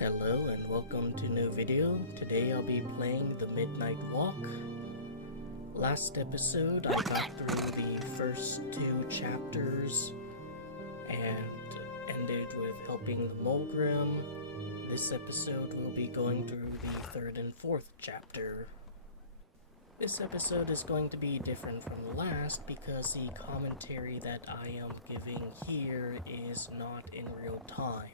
Hello and welcome to a new video. Today I'll be playing the Midnight Walk. Last episode I got through the first two chapters and ended with helping the Mulgrim. This episode we'll be going through the third and fourth chapter. This episode is going to be different from the last because the commentary that I am giving here is not in real time.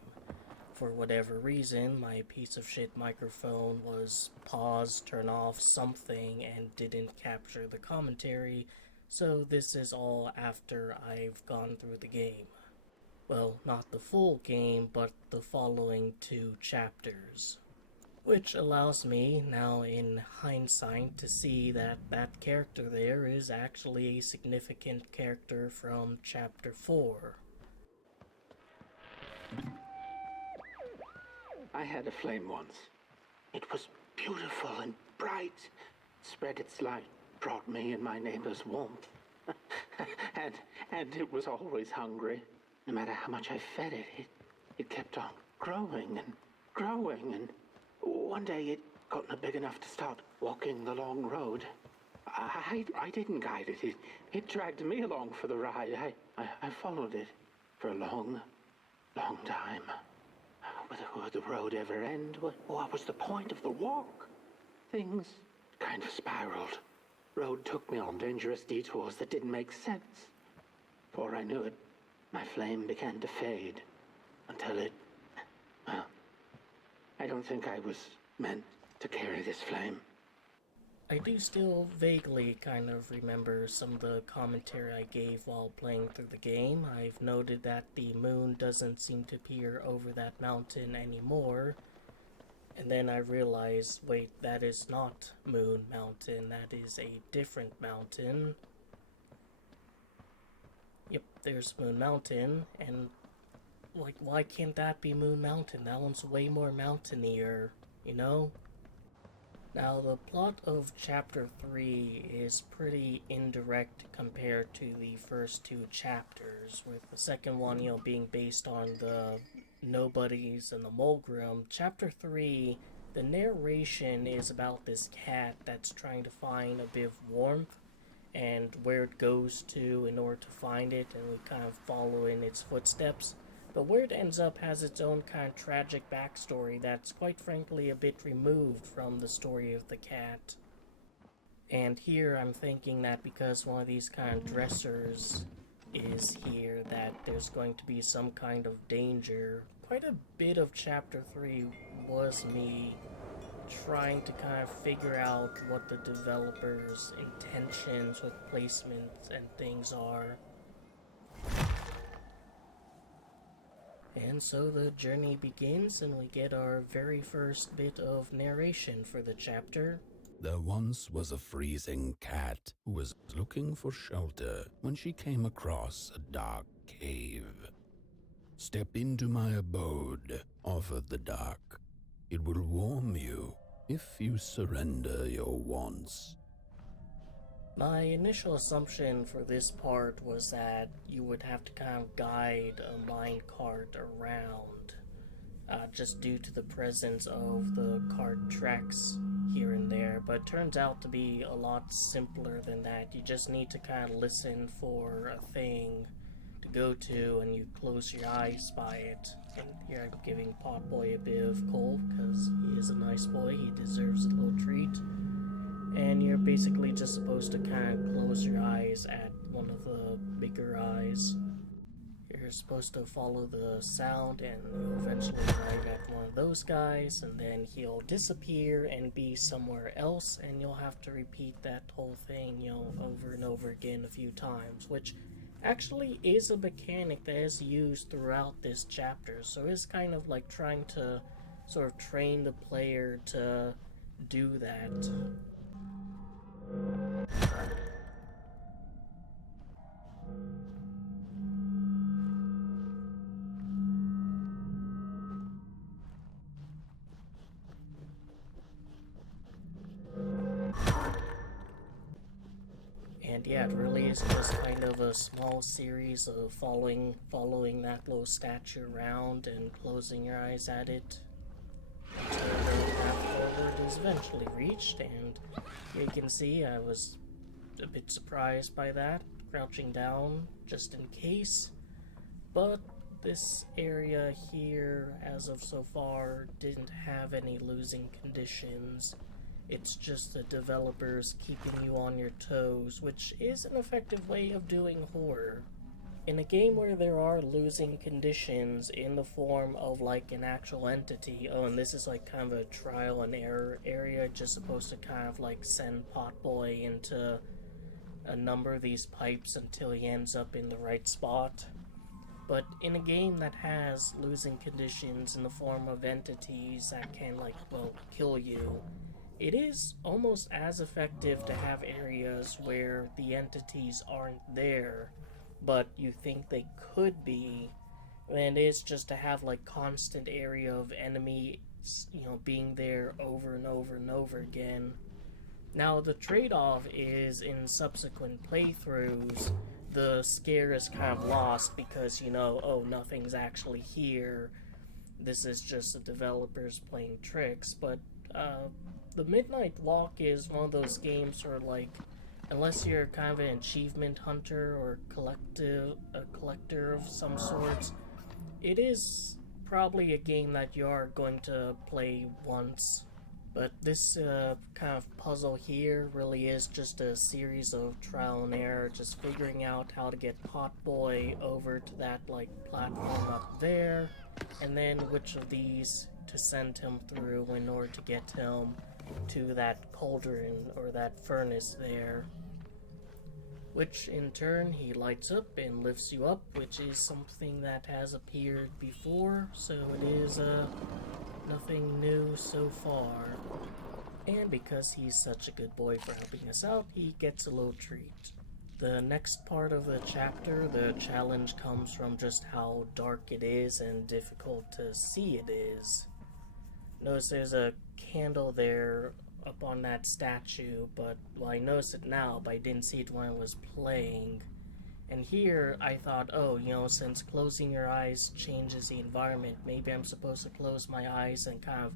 For whatever reason, my piece of shit microphone was paused, turned off, something, and didn't capture the commentary, so this is all after I've gone through the game. Well, not the full game, but the following two chapters. Which allows me, now in hindsight, to see that that character there is actually a significant character from chapter 4. I had a flame once. It was beautiful and bright. It spread its light, brought me and my neighbors warmth. and it was always hungry. No matter how much I fed it, it kept on growing and growing. And one day it got big enough to start walking the long road. I didn't guide it. It dragged me along for the ride. I followed it for a long, long time. Would the road ever end? What was the point of the walk? Things kind of spiraled. Road took me on dangerous detours that didn't make sense. Before I knew it, my flame began to fade. Until well, I don't think I was meant to carry this flame. I do still vaguely kind of remember some of the commentary I gave while playing through the game. I've noted that the moon doesn't seem to appear over that mountain anymore. And then I realized, wait, that is not Moon Mountain, that is a different mountain. Yep, there's Moon Mountain, and like, why can't that be Moon Mountain? That one's way more mountainier, you know? Now, the plot of Chapter 3 is pretty indirect compared to the first two chapters, with the second one, being based on the Nobodies and the Mulgrim. Chapter 3, the narration is about this cat that's trying to find a bit of warmth, and where it goes to in order to find it, and we kind of follow in its footsteps. But where it ends up has its own kind of tragic backstory that's quite frankly a bit removed from the story of the cat. And here I'm thinking that because one of these kind of dressers is here, that there's going to be some kind of danger. Quite a bit of Chapter 3 was me trying to kind of figure out what the developers' intentions with placements and things are. And so the journey begins, and we get our very first bit of narration for the chapter. There once was a freezing cat who was looking for shelter when she came across a dark cave. "Step into my abode," offered the dark. "It will warm you if you surrender your wants." My initial assumption for this part was that you would have to kind of guide a minecart around, just due to the presence of the cart tracks here and there, but it turns out to be a lot simpler than that. You just need to kind of listen for a thing to go to, and you close your eyes by it. And here I'm giving Potboy a bit of coal, because he is a nice boy, he deserves a little treat. And you're basically just supposed to kind of close your eyes at one of the bigger eyes. You're supposed to follow the sound, and you'll eventually arrive at one of those guys, and then he'll disappear and be somewhere else, and you'll have to repeat that whole thing, over and over again a few times, which actually is a mechanic that is used throughout this chapter, so it's kind of like trying to sort of train the player to do that. And yeah, it really is just kind of a small series of following that little statue around and closing your eyes at it. forward is eventually reached, and you can see I was a bit surprised by that, crouching down just in case. But this area here, as of so far, didn't have any losing conditions. It's just the developers keeping you on your toes, which is an effective way of doing horror. In a game where there are losing conditions in the form of like an actual entity, oh, and this is like kind of a trial and error area, just supposed to kind of like send Potboy into a number of these pipes until he ends up in the right spot. But in a game that has losing conditions in the form of entities that can, like, well, kill you, it is almost as effective to have areas where the entities aren't there, but you think they could be, than it is just to have, like, constant area of enemies, being there over and over and over again. Now, the trade-off is in subsequent playthroughs, the scare is kind of lost because, oh, nothing's actually here. This is just the developers playing tricks. But the Midnight Walk is one of those games where, like, unless you're kind of an achievement hunter or a collector of some sorts, it is probably a game that you are going to play once. But this kind of puzzle here really is just a series of trial and error, just figuring out how to get Potboy over to that, like, platform up there, and then which of these to send him through in order to get him to that cauldron or that furnace there. Which in turn he lights up and lifts you up, which is something that has appeared before, so it is nothing new so far. And because he's such a good boy for helping us out, he gets a little treat. The next part of the chapter, the challenge comes from just how dark it is and difficult to see it is. Notice there's a candle there up on that statue, but, well, I noticed it now, but I didn't see it when I was playing. And here, I thought, oh, since closing your eyes changes the environment, maybe I'm supposed to close my eyes and kind of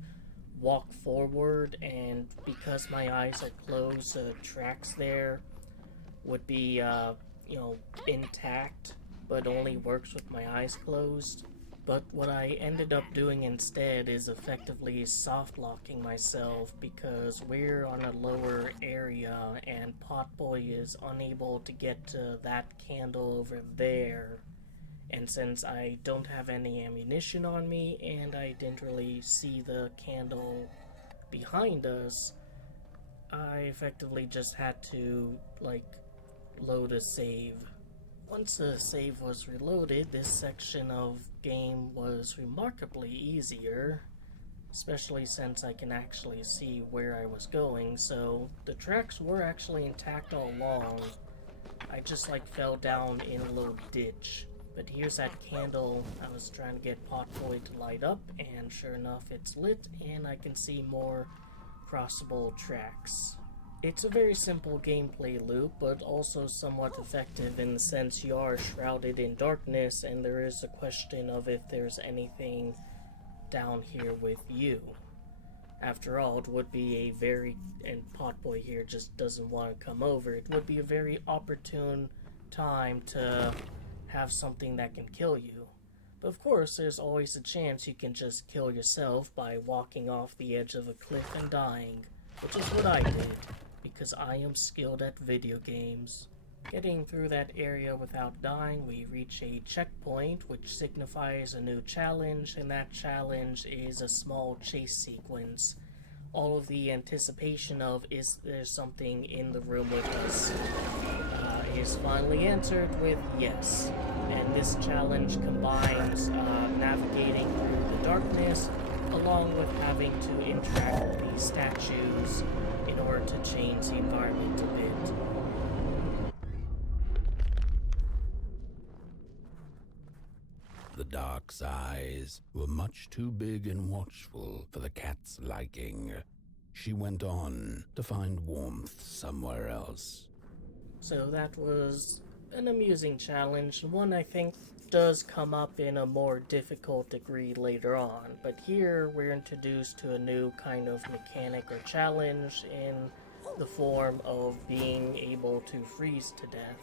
walk forward, and because my eyes are closed, the tracks there would be, intact, but only works with my eyes closed. But what I ended up doing instead is effectively soft-locking myself because we're on a lower area and Potboy is unable to get to that candle over there. And since I don't have any ammunition on me and I didn't really see the candle behind us, I effectively just had to, load a save. Once the save was reloaded, this section of game was remarkably easier, especially since I can actually see where I was going, so the tracks were actually intact all along. I just fell down in a little ditch. But here's that candle I was trying to get Potboy to light up, and sure enough it's lit, and I can see more crossable tracks. It's a very simple gameplay loop, but also somewhat effective in the sense you are shrouded in darkness, and there is a question of if there's anything down here with you. After all, it would be and Potboy here just doesn't want to come over, it would be a very opportune time to have something that can kill you. But of course, there's always a chance you can just kill yourself by walking off the edge of a cliff and dying, which is what I did, because I am skilled at video games. Getting through that area without dying, we reach a checkpoint, which signifies a new challenge, and that challenge is a small chase sequence. All of the anticipation of, is there something in the room with us, is finally answered with yes. And this challenge combines navigating through the darkness, along with having to interact with these statues in order to change the environment a bit. The dark's eyes were much too big and watchful for the cat's liking. She went on to find warmth somewhere else. So that was an amusing challenge, one I think does come up in a more difficult degree later on, but here we're introduced to a new kind of mechanic or challenge in the form of being able to freeze to death.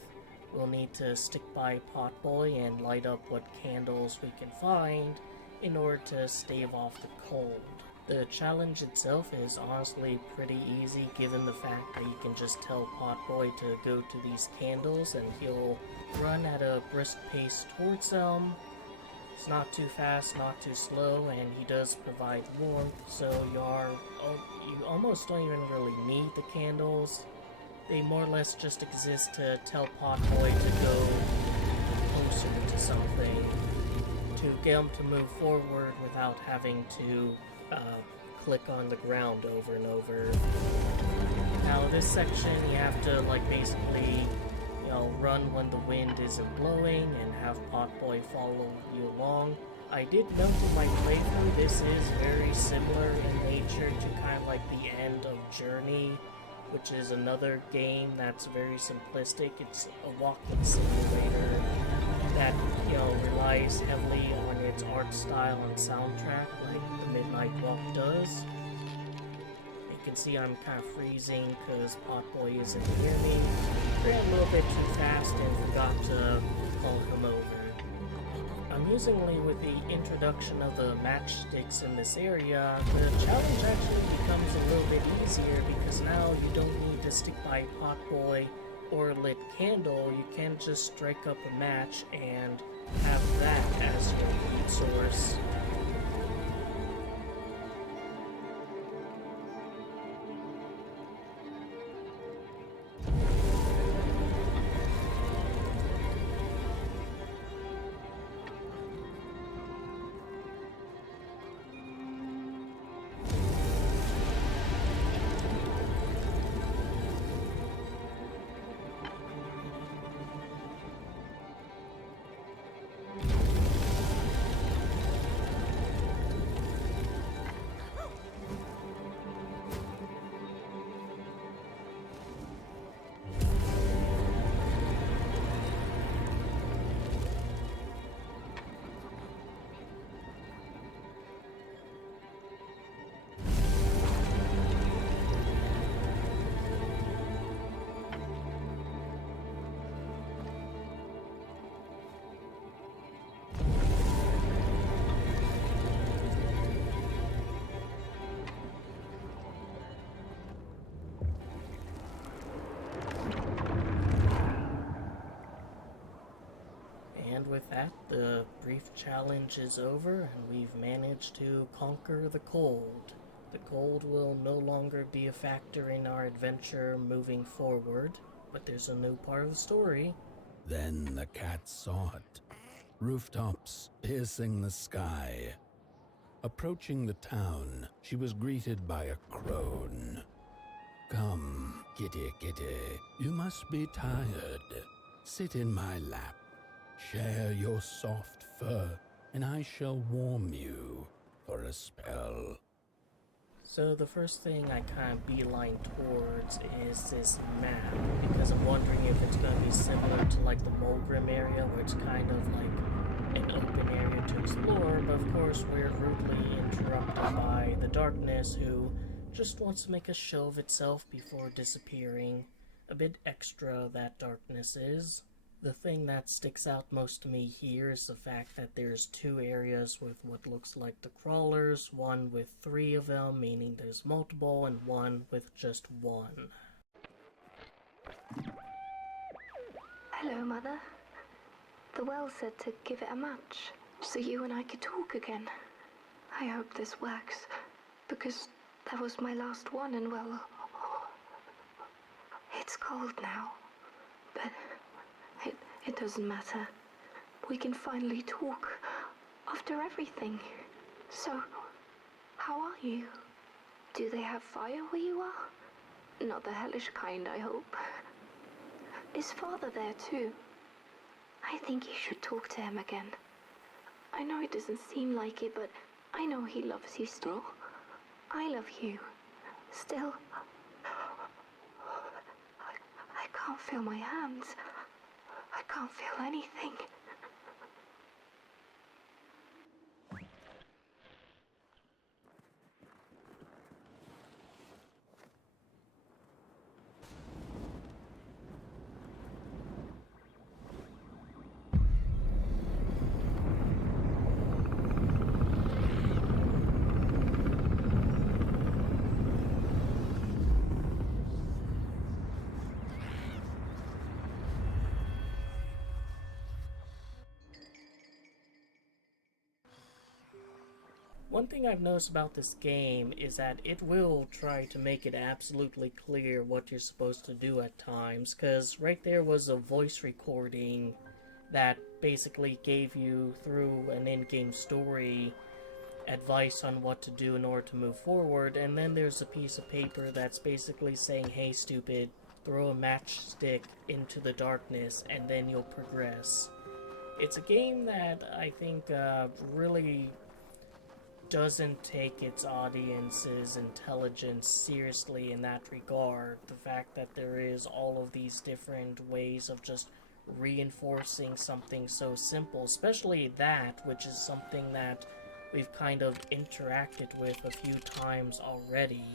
We'll need to stick by Potboy and light up what candles we can find in order to stave off the cold. The challenge itself is honestly pretty easy given the fact that you can just tell Potboy to go to these candles and he'll run at a brisk pace towards them. It's not too fast, not too slow, and he does provide warmth, so you almost don't even really need the candles. They more or less just exist to tell Potboy to go closer to something, to get him to move forward without having to click on the ground over and over. Now this section you have to basically run when the wind isn't blowing and have Potboy follow you along. I did note in my playthrough this is very similar in nature to kind of like the end of Journey, which is another game that's very simplistic. It's a walking simulator that, relies heavily on its art style and soundtrack like the Midnight Walk does. You can see I'm kind of freezing because Potboy isn't near me. Ran a little bit too fast and forgot to call him over. Amusingly, with the introduction of the matchsticks in this area, the challenge actually becomes a little bit easier because now you don't need to stick by Potboy or a lit candle. You can just strike up a match and have that as your heat source. And with that, the brief challenge is over, and we've managed to conquer the cold. The cold will no longer be a factor in our adventure moving forward, but there's a new part of the story. Then the cat saw it. Rooftops piercing the sky. Approaching the town, she was greeted by a crone. Come, kitty, kitty, you must be tired. Sit in my lap. Share your soft fur, and I shall warm you for a spell. So the first thing I kind of beeline towards is this map, because I'm wondering if it's going to be similar to like the Mulgrim area, where it's kind of like an open area to explore, but of course we're rudely interrupted by the darkness, who just wants to make a show of itself before disappearing. A bit extra, that darkness is. The thing that sticks out most to me here is the fact that there's two areas with what looks like the crawlers, one with 3 of them, meaning there's multiple, and one with just 1. Hello, Mother. The well said to give it a match, so you and I could talk again. I hope this works, because that was my last one, and well, it's cold now, but it doesn't matter. We can finally talk after everything. So, how are you? Do they have fire where you are? Not the hellish kind, I hope. Is Father there too? I think you should talk to him again. I know it doesn't seem like it, but I know he loves you still. I love you. Still. I can't feel my hands. I can't feel anything. One thing I've noticed about this game is that it will try to make it absolutely clear what you're supposed to do at times, because right there was a voice recording that basically gave you, through an in-game story, advice on what to do in order to move forward, and then there's a piece of paper that's basically saying, hey stupid, throw a matchstick into the darkness and then you'll progress. It's a game that I think really doesn't take its audience's intelligence seriously in that regard. The fact that there is all of these different ways of just reinforcing something so simple, especially that, which is something that we've kind of interacted with a few times already.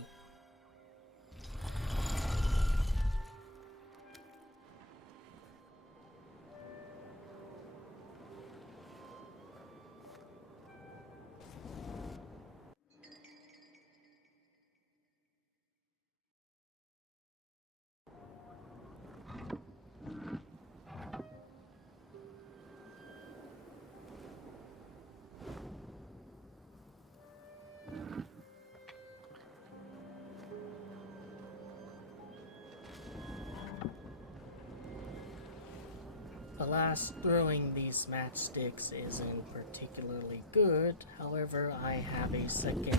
Alas, throwing these matchsticks isn't particularly good. However, I have a second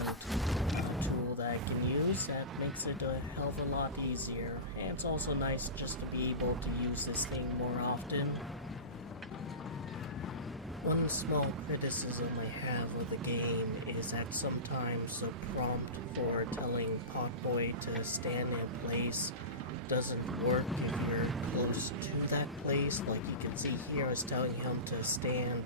tool that I can use that makes it a hell of a lot easier. And it's also nice just to be able to use this thing more often. One small criticism I have of the game is that sometimes the prompt for telling Potboy to stand in a place doesn't work if you're close to that place. Like you can see here, I was telling him to stand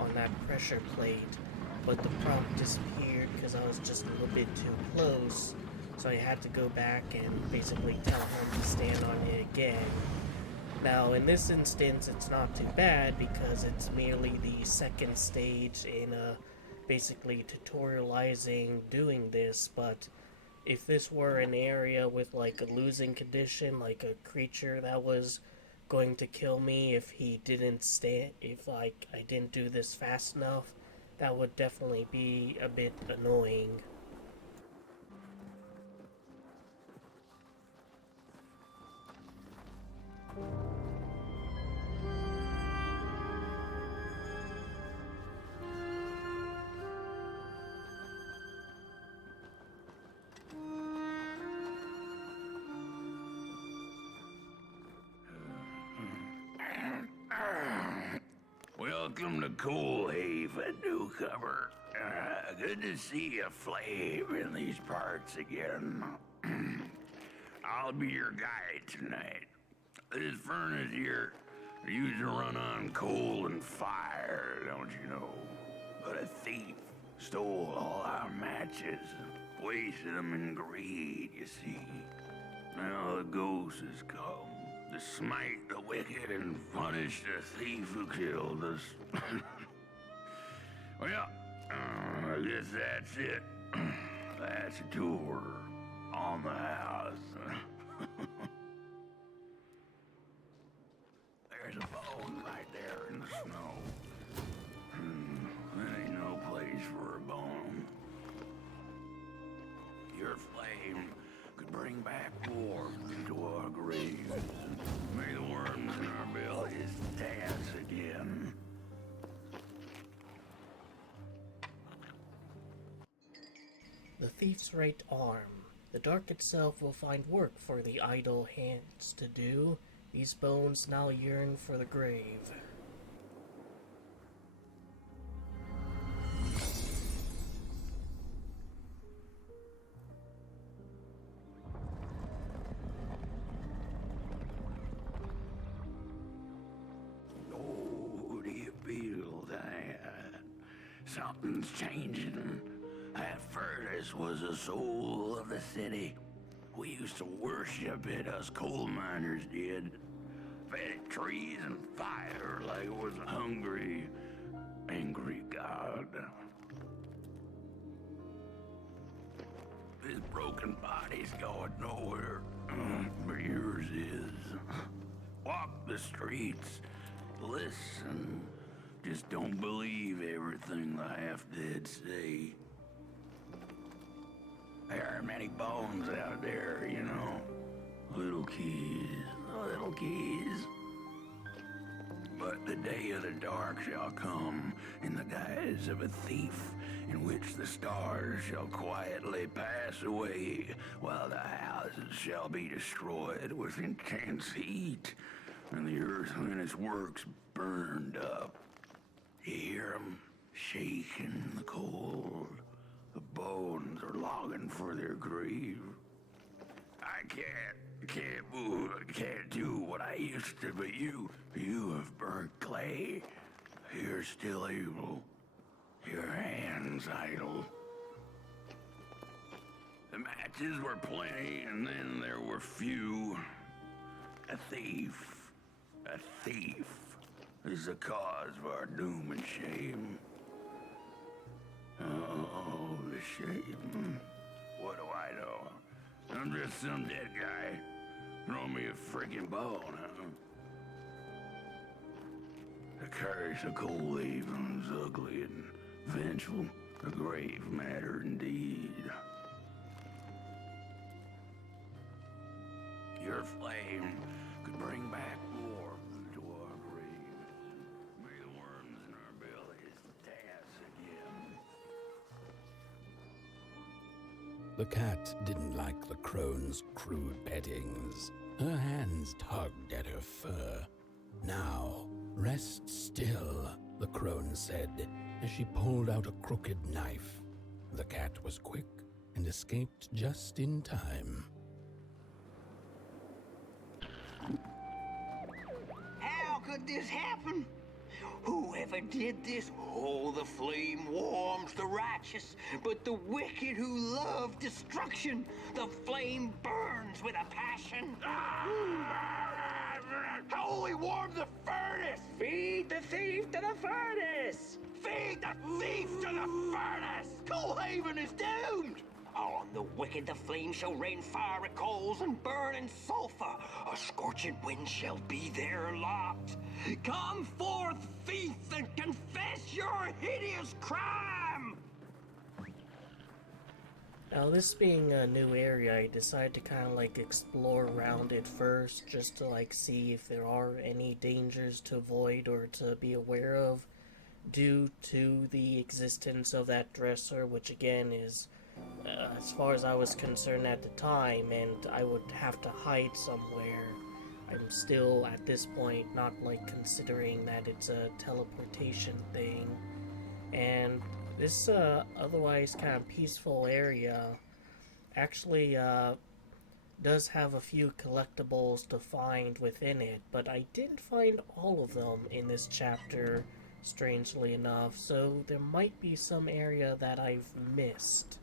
on that pressure plate, but the prompt disappeared because I was just a little bit too close, so I had to go back and basically tell him to stand on it again. Now, in this instance, it's not too bad because it's merely the second stage in basically tutorializing doing this, but if this were an area with like a losing condition, like a creature that was going to kill me if he didn't stay, if like I didn't do this fast enough, that would definitely be a bit annoying. Welcome to Coal Haven, newcomer. Good to see a flame in these parts again. I'll be your guide tonight. This furnace here used to run on coal and fire, don't you know? But a thief stole all our matches, wasted them in greed, you see. Now the ghost has come to smite the wicked and punish the thief who killed us. Well, I guess that's it. That's a tour on the house. There's a bone right there in the snow. There ain't no place for a bone. Your flame could bring back warmth into our graves. May the worms in our bellies dance again. The thief's right arm. The dark itself will find work for the idle hands to do. These bones now yearn for the grave. changing. That furnace was the soul of the city. We used to worship it, us coal miners did. Fed it trees and fire like it was a hungry, angry god. This broken body's going nowhere, but yours is. Walk the streets, listen. Just don't believe everything the half-dead say. There are many bones out there, you know. Little keys. But the day of the dark shall come in the guise of a thief, in which the stars shall quietly pass away, while the houses shall be destroyed with intense heat, and the earth and its works burned up. You hear 'em shaking in the cold. The bones are longing for their grave. I can't move, I can't do what I used to, but you have burnt clay. You're still able. Your hands idle. The matches were plenty, and then there were few. A thief is the cause of our doom and shame. Oh, the shame. What do I know? I'm just some dead guy. Throw me a freaking bone, huh? The curse of cold haven is ugly and vengeful. A grave matter indeed. Your flame could bring back warmth to our graves. May the worms in our bellies dance again. The cat didn't like the crone's crude pettings. Her hands tugged at her fur. Now, rest still, the crone said, as she pulled out a crooked knife. The cat was quick and escaped just in time. How could this happen? Whoever did this? Oh, the flame warms the righteous, but the wicked who love destruction, the flame burns with a passion. How we warm the furnace? Feed the thief to the furnace! Feed the thief to the furnace! Coalhaven is doomed! On the wicked the flame shall rain fiery coals and burning sulfur. A scorching wind shall be their lot. Come forth, thief, and confess your hideous crime! Now, this being a new area, I decided to kind of like explore around it first, just to like see if there are any dangers to avoid or to be aware of due to the existence of that dresser, which again is, as far as I was concerned at the time, and I would have to hide somewhere. I'm still, at this point, not like considering that it's a teleportation thing. And this otherwise kind of peaceful area actually does have a few collectibles to find within it, but I didn't find all of them in this chapter, strangely enough, so there might be some area that I've missed.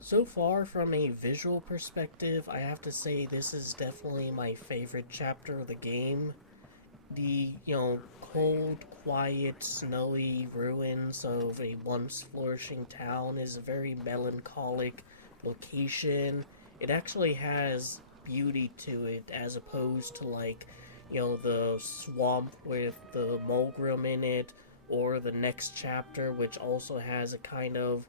So far, from a visual perspective, I have to say this is definitely my favorite chapter of the game. The, cold, quiet, snowy ruins of a once flourishing town is a very melancholic location. It actually has beauty to it, as opposed to, the swamp with the Mulgrim in it, or the next chapter, which also has a kind of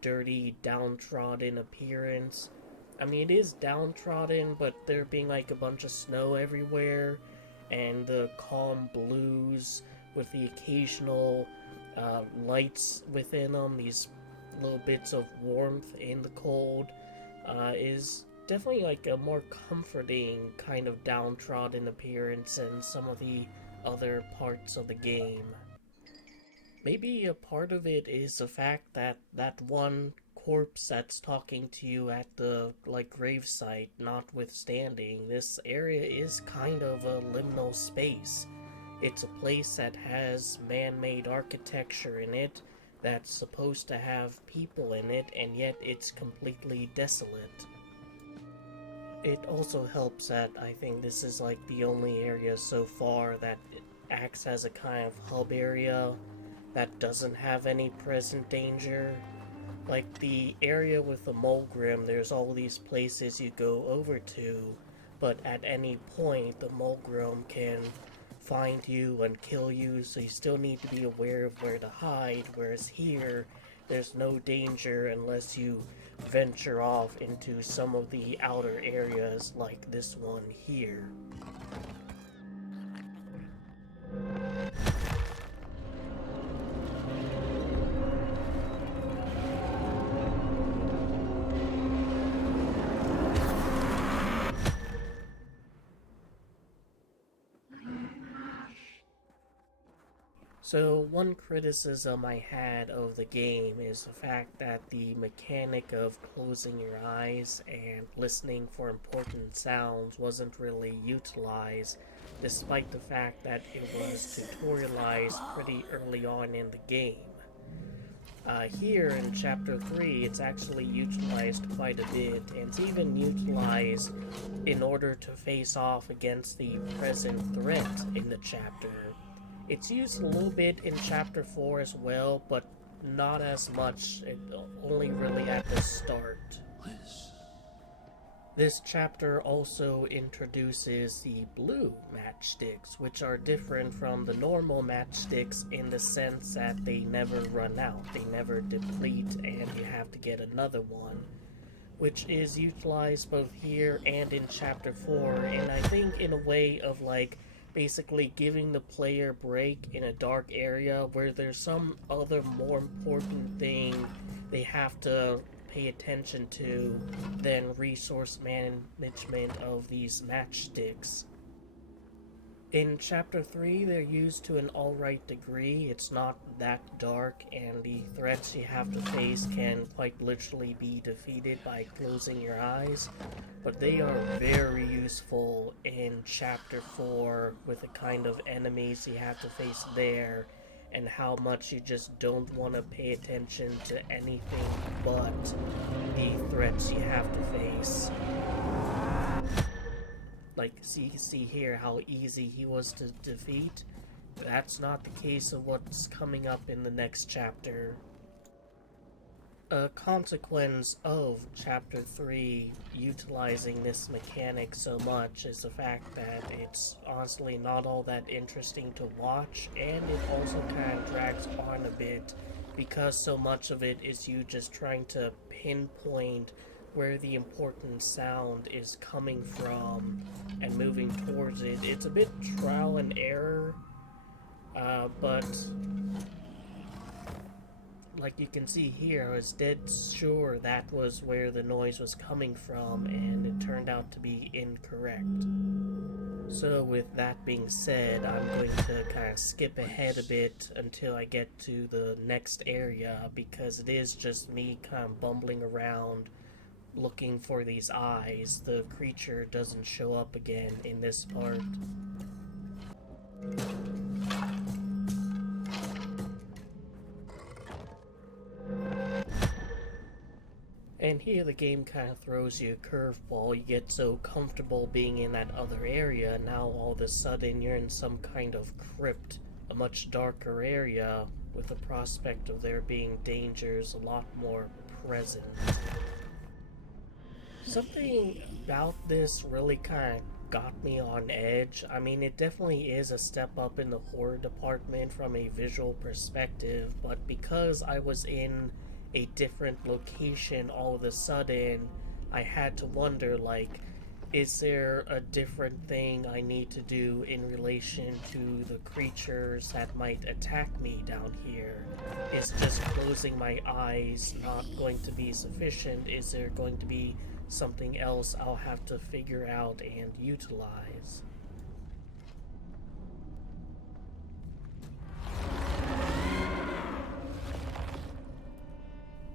dirty, downtrodden appearance. I mean, it is downtrodden, but there being a bunch of snow everywhere, and the calm blues with the occasional lights within them, these little bits of warmth in the cold, is definitely a more comforting kind of downtrodden appearance than some of the other parts of the game. Maybe a part of it is the fact that that one corpse that's talking to you at the, gravesite notwithstanding, this area is kind of a liminal space. It's a place that has man-made architecture in it, that's supposed to have people in it, and yet it's completely desolate. It also helps that I think this is like the only area so far that it acts as a kind of hub area that doesn't have any present danger. Like the area with the Mulgrim, there's all these places you go over to, but at any point the Mulgrim can find you and kill you, so you still need to be aware of where to hide, whereas here, there's no danger unless you venture off into some of the outer areas like this one here. So one criticism I had of the game is the fact that the mechanic of closing your eyes and listening for important sounds wasn't really utilized, despite the fact that it was tutorialized pretty early on in the game. Here in Chapter 3, it's actually utilized quite a bit, and it's even utilized in order to face off against the present threat in the chapter. It's used a little bit in Chapter 4 as well, but not as much, only really at the start. This chapter also introduces the blue matchsticks, which are different from the normal matchsticks in the sense that they never run out, they never deplete, and you have to get another one, which is utilized both here and in Chapter 4, and I think in a way of like basically giving the player a break in a dark area where there's some other more important thing they have to pay attention to than resource management of these matchsticks. In Chapter 3, they're used to an alright degree. It's not that dark, and the threats you have to face can quite literally be defeated by closing your eyes, but they are very useful in Chapter 4 with the kind of enemies you have to face there, and how much you just don't want to pay attention to anything but the threats you have to face. Like, see here how easy he was to defeat? That's not the case of what's coming up in the next chapter. A consequence of Chapter 3 utilizing this mechanic so much is the fact that it's honestly not all that interesting to watch, and it also kind of drags on a bit because so much of it is you just trying to pinpoint where the important sound is coming from and moving towards it. It's a bit trial and error, but like you can see here, I was dead sure that was where the noise was coming from, and it turned out to be incorrect. So with that being said, I'm going to kind of skip ahead a bit until I get to the next area, because it is just me kind of bumbling around looking for these eyes. The creature doesn't show up again in this part. And here the game kind of throws you a curveball. You get so comfortable being in that other area, now all of a sudden you're in some kind of crypt, a much darker area, with the prospect of there being dangers a lot more present. Something about this really kind of got me on edge. I mean, it definitely is a step up in the horror department from a visual perspective, but because I was in a different location all of a sudden, I had to wonder, like, is there a different thing I need to do in relation to the creatures that might attack me down here? Is just closing my eyes not going to be sufficient? Is there going to be something else I'll have to figure out and utilize?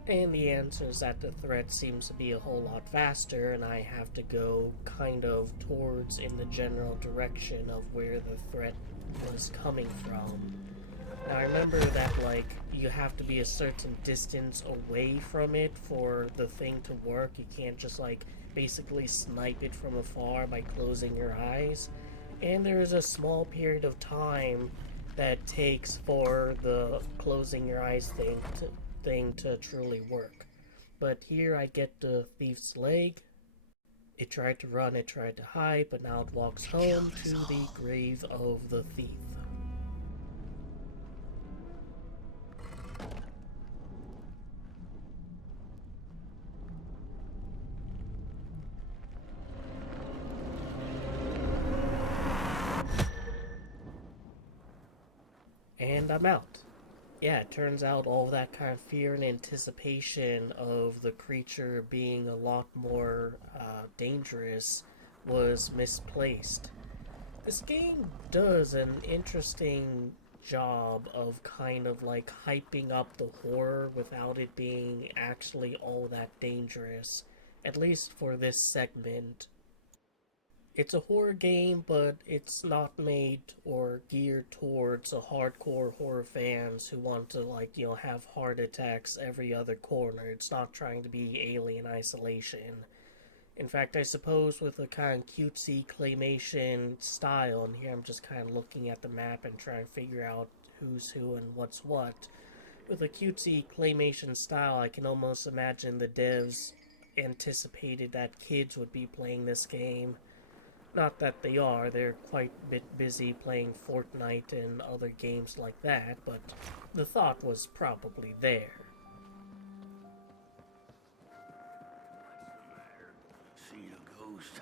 And the answer is that the threat seems to be a whole lot faster, and I have to go kind of towards in the general direction of where the threat was coming from. Now I remember that, like, you have to be a certain distance away from it for the thing to work. You can't just, like, basically snipe it from afar by closing your eyes. And there is a small period of time that takes for the closing your eyes thing to truly work. But here I get the thief's leg. It tried to run, it tried to hide, but now it walks home to the grave of the thief. And I'm out. Yeah, it turns out all that kind of fear and anticipation of the creature being a lot more dangerous was misplaced. This game does an interesting job of kind of like hyping up the horror without it being actually all that dangerous, at least for this segment. It's a horror game, but it's not made or geared towards a hardcore horror fans who want to, like, have heart attacks every other corner. It's not trying to be Alien Isolation. In fact, I suppose with a kind of cutesy claymation style, and here I'm just kind of looking at the map and trying to figure out who's who and what's what. With a cutesy claymation style, I can almost imagine the devs anticipated that kids would be playing this game. Not that they are, they're quite a bit busy playing Fortnite and other games like that, but the thought was probably there. Seen a ghost?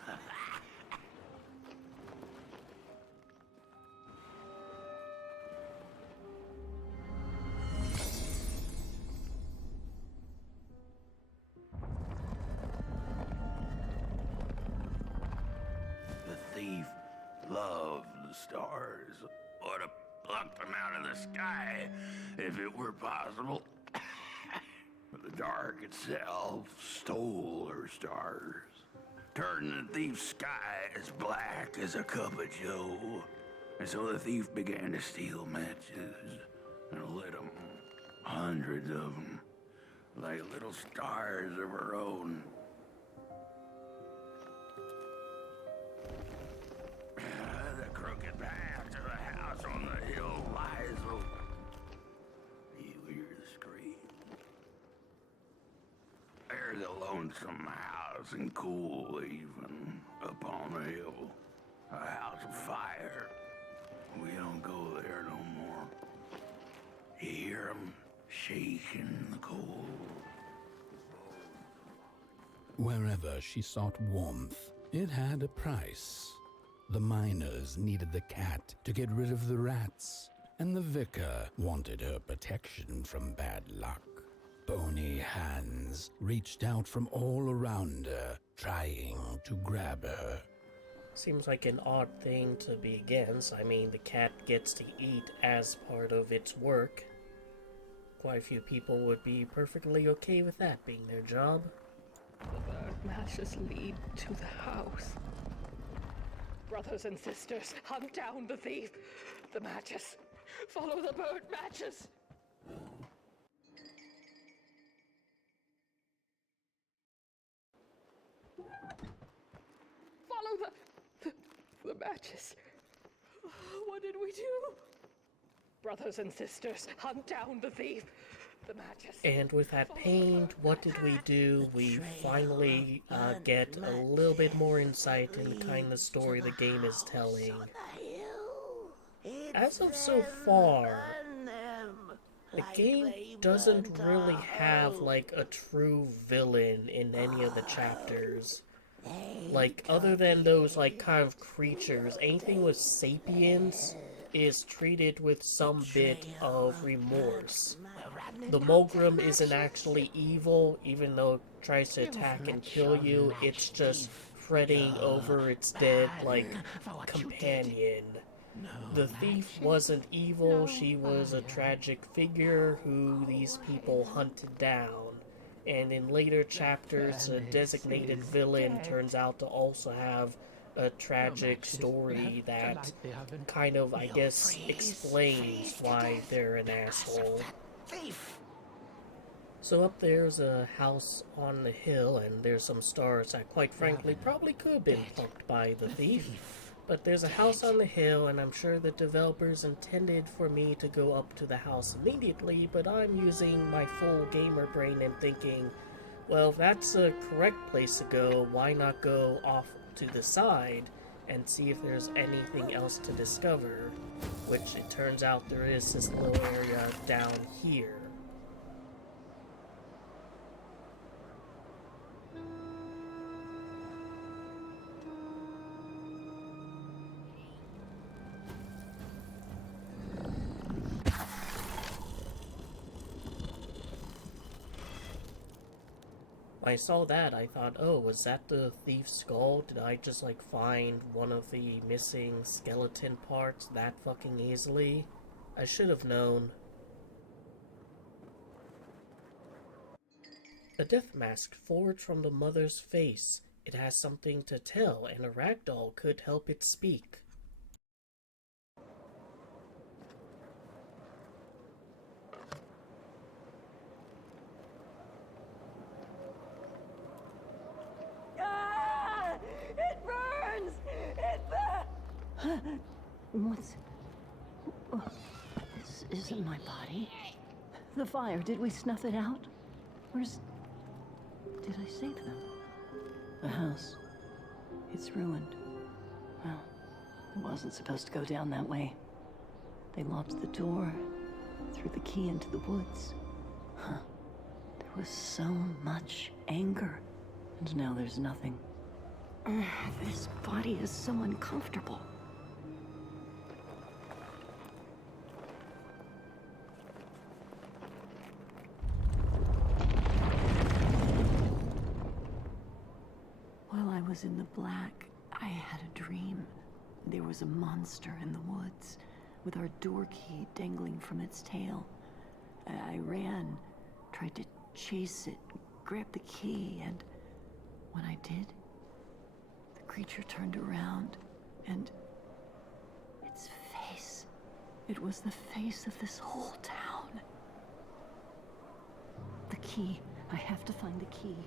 The thief loved the stars. Would have plucked them out of the sky if it were possible. But the dark itself stole her stars, turning the thief's sky as black as a cup of joe. And so the thief began to steal matches and lit them, hundreds of them, like little stars of her own. The crooked path to the house on the hill lies open. You hear the scream. There's a lonesome house and cool even upon a hill. A house of fire. We don't go there no more. You hear 'em shaking in the cold. Wherever she sought warmth, it had a price. The miners needed the cat to get rid of the rats, and the vicar wanted her protection from bad luck. Bony hands reached out from all around her, trying to grab her. Seems like an odd thing to be against. I mean, the cat gets to eat as part of its work. Quite a few people would be perfectly okay with that being their job. The bird matches lead to the house. Brothers and sisters, hunt down the thief. The matches. Follow the bird matches. Follow the matches. What did we do? Brothers and sisters, hunt down the thief. The matches. And with that paint, what did we do? We finally get a little bit more insight into kind of the story the game is telling. As of so far, the game doesn't really have like a true villain in any of the chapters. Like, other than those like kind of creatures, anything with sapiens is treated with some bit of remorse. The Mogrim isn't actually evil, even though it tries to attack and kill you. It's just fretting over its dead, like, companion. The thief wasn't evil, she was a tragic figure who these people hunted down. And in later chapters, a designated villain turns out to also have a tragic story that kind of, I guess, explains why they're an asshole. Thief! So up there's a house on the hill, and there's some stars that, quite frankly, probably could have been plucked by the thief. But there's a house on the hill, and I'm sure the developers intended for me to go up to the house immediately, but I'm using my full gamer brain and thinking, well, if that's a correct place to go, why not go off to the side and see if there's anything else to discover? Which it turns out there is this little area down here. When I saw that, I thought, oh, was that the thief's skull? Did I just, like, find one of the missing skeleton parts that fucking easily? I should have known. A death mask forged from the mother's face. It has something to tell, and a ragdoll could help it speak. It burns! It burns! What's... Oh, this isn't my body. The fire, did we snuff it out? Where's... Did I save them? The house. It's ruined. Well, it wasn't supposed to go down that way. They locked the door, threw the key into the woods. Huh. There was so much anger. And now there's nothing. This body is so uncomfortable. While I was in the black, I had a dream. There was a monster in the woods, with our door key dangling from its tail. I ran, tried to chase it, grab the key, and when I did, the creature turned around, and its face, it was the face of this whole town. The key, I have to find the key.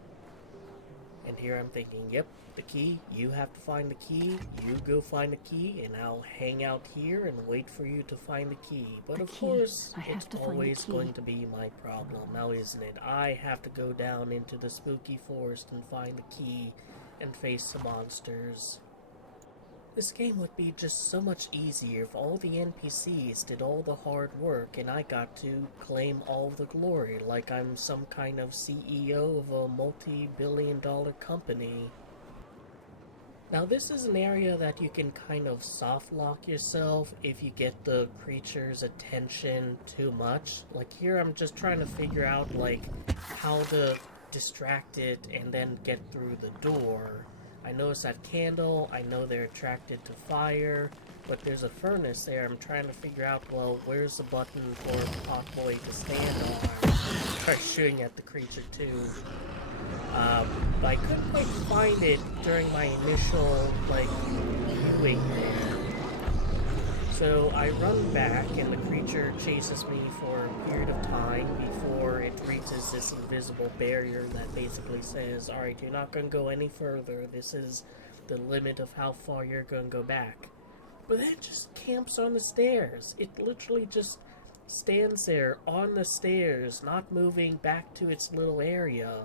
And here I'm thinking, yep, the key, you have to find the key, you go find the key, and I'll hang out here and wait for you to find the key. But of course, it's always going to be my problem, now isn't it? I have to go down into the spooky forest and find the key and face the monsters. This game would be just so much easier if all the NPCs did all the hard work and I got to claim all the glory like I'm some kind of CEO of a multi-billion-dollar company. Now this is an area that you can kind of soft lock yourself if you get the creature's attention too much. Like here I'm just trying to figure out like how to distract it and then get through the door. I noticed that candle, I know they're attracted to fire, but there's a furnace there. I'm trying to figure out, well, where's the button for Potboy to stand on? Start shooting at the creature too. But I couldn't quite find it during my initial, like, viewing there. So I run back and the creature chases me for a period of time before it reaches this invisible barrier that basically says, alright, you're not going to go any further. This is the limit of how far you're going to go back. But then it just camps on the stairs. It literally just stands there on the stairs, not moving back to its little area.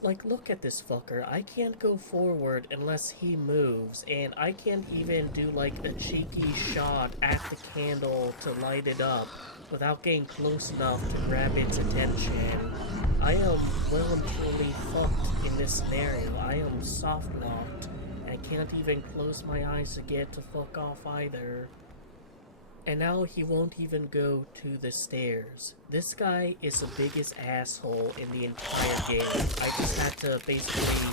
Like, look at this fucker. I can't go forward unless he moves, and I can't even do, like, a cheeky shot at the candle to light it up without getting close enough to grab its attention. I am well and truly fucked in this scenario. I am soft-locked, and I can't even close my eyes to get to fuck off either. And now he won't even go to the stairs. This guy is the biggest asshole in the entire game. I just had to basically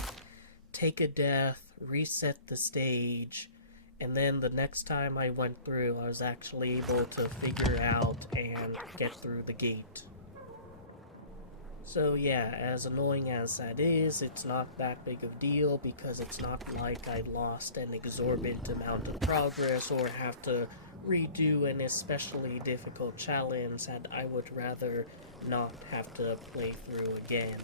take a death, reset the stage, and then the next time I went through, I was actually able to figure out and get through the gate. So yeah, as annoying as that is, it's not that big of a deal because it's not like I lost an exorbitant amount of progress or have to redo an especially difficult challenge that I would rather not have to play through again.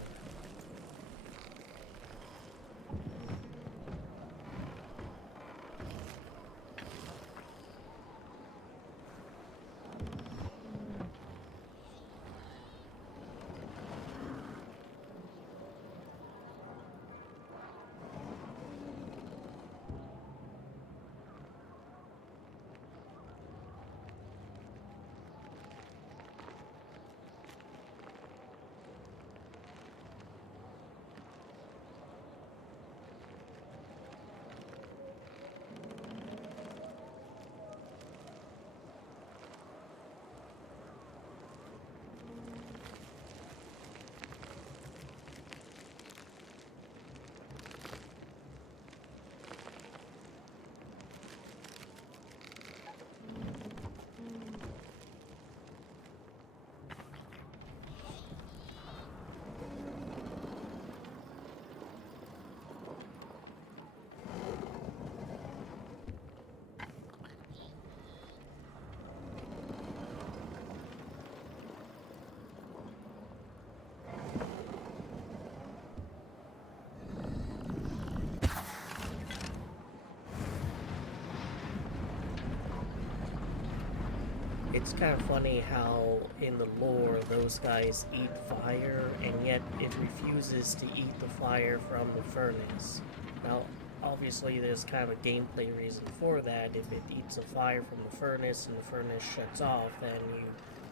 It's kind of funny how in the lore those guys eat fire and yet it refuses to eat the fire from the furnace. Now, obviously there's kind of a gameplay reason for that. If it eats the fire from the furnace and the furnace shuts off, then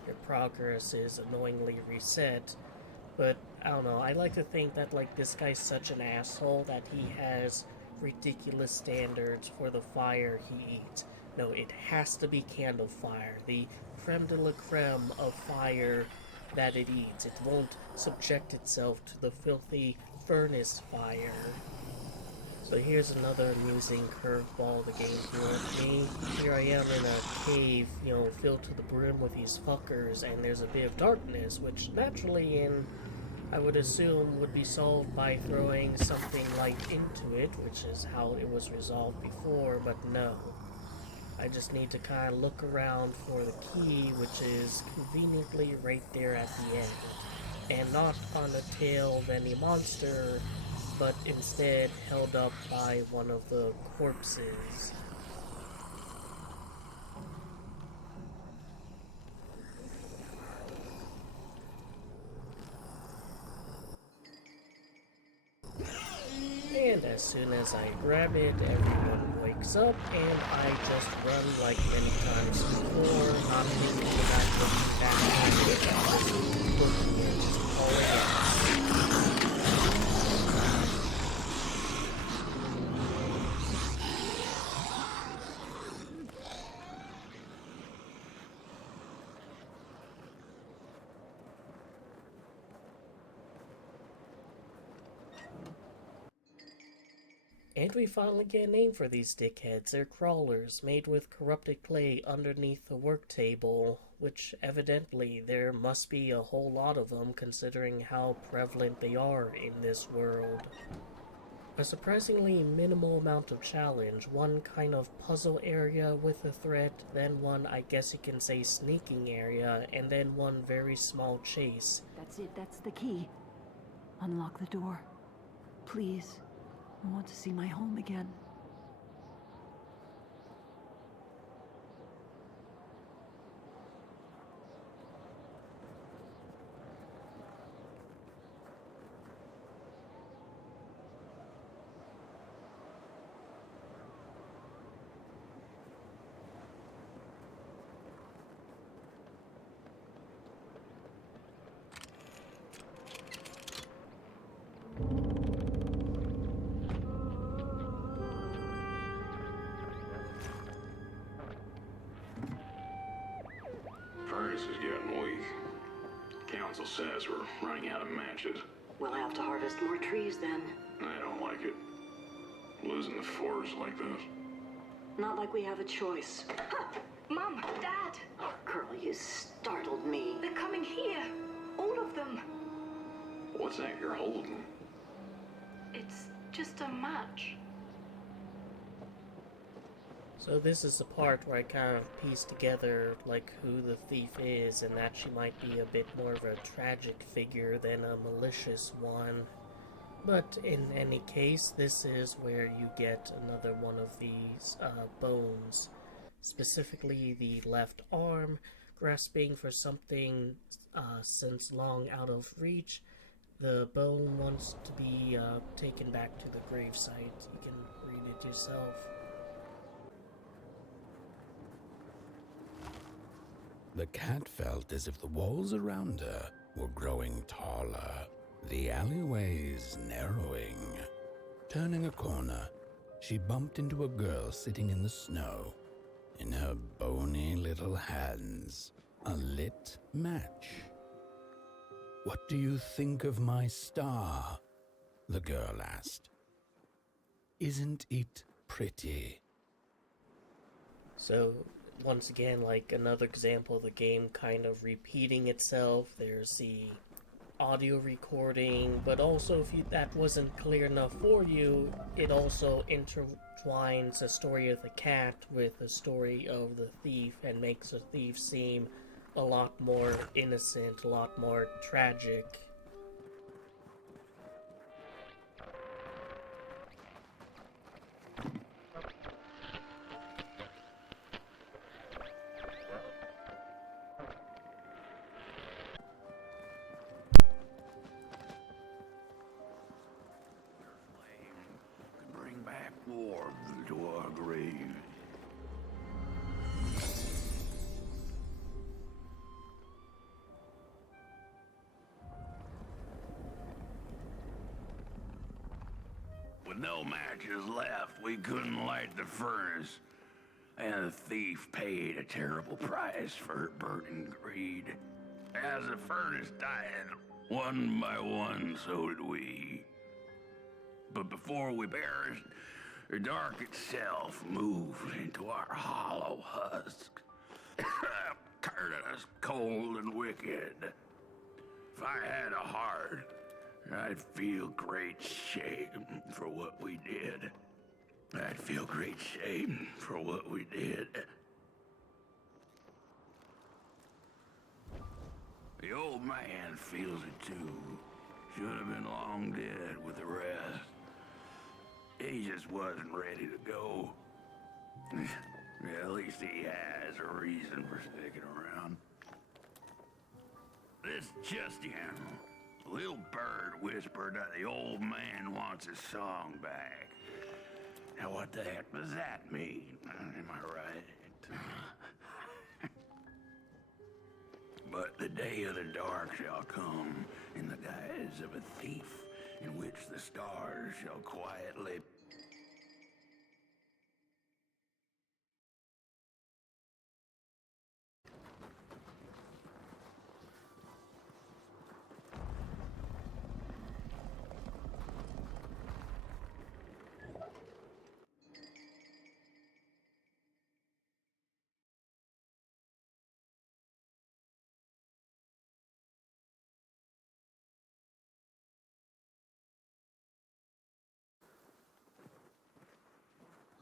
your progress is annoyingly reset. But I don't know, I like to think that like this guy's such an asshole that he has ridiculous standards for the fire he eats. No, it has to be candle fire, the creme de la creme of fire that it eats. It won't subject itself to the filthy furnace fire. So here's another amusing curveball the game threw at me. Here I am in a cave, filled to the brim with these fuckers, and there's a bit of darkness, which naturally I would assume would be solved by throwing something light into it, which is how it was resolved before, but no. I just need to kind of look around for the key, which is conveniently right there at the end. And not on the tail of any monster, but instead held up by one of the corpses. And as soon as I grab it, everyone wakes up, and I just run like many times before, not thinking about looking back at it, just looking at just hauling ass. And we finally get a name for these dickheads. They're crawlers, made with corrupted clay underneath the work table, which evidently there must be a whole lot of them considering how prevalent they are in this world. A surprisingly minimal amount of challenge, one kind of puzzle area with a threat, then one I guess you can say sneaking area, and then one very small chase. That's it, that's the key. Unlock the door. Please. I want to see my home again. Furnace is getting weak. Council says we're running out of matches. We'll have to harvest more trees then. I don't like it. Losing the forest like this. Not like we have a choice. Mom, Dad, Oh, girl, you startled me. they're coming here. All of them. What's that you're holding? It's just a match. So this is the part where I kind of piece together, like, who the thief is, and that she might be a bit more of a tragic figure than a malicious one. But in any case, this is where you get another one of these bones. Specifically the left arm, grasping for something since long out of reach. The bone wants to be taken back to the gravesite. You can read it yourself. The cat felt as if the walls around her were growing taller, the alleyways narrowing. Turning a corner, she bumped into a girl sitting in the snow. In her bony little hands, a lit match. "What do you think of my star?" the girl asked. "Isn't it pretty?" So, once again, like another example of the game kind of repeating itself. There's the audio recording, but also if that wasn't clear enough for you, it also intertwines the story of the cat with the story of the thief and makes the thief seem a lot more innocent, a lot more tragic. Bring back warmth to our grave. With no matches left, we couldn't light the furnace. And the thief paid a terrible price for her burning greed. As the furnace died, one by one, so did we. But before we perished, the dark itself moved into our hollow husk, turning us cold and wicked. If I had a heart, I'd feel great shame for what we did. I'd feel great shame for what we did. The old man feels it too. Should have been long dead with the rest. He just wasn't ready to go. Yeah, at least he has a reason for sticking around. This Justian, the little bird whispered that the old man wants his song back. Now what the heck does that mean? Am I right? But the day of the dark shall come in the guise of a thief, in which the stars shall quietly...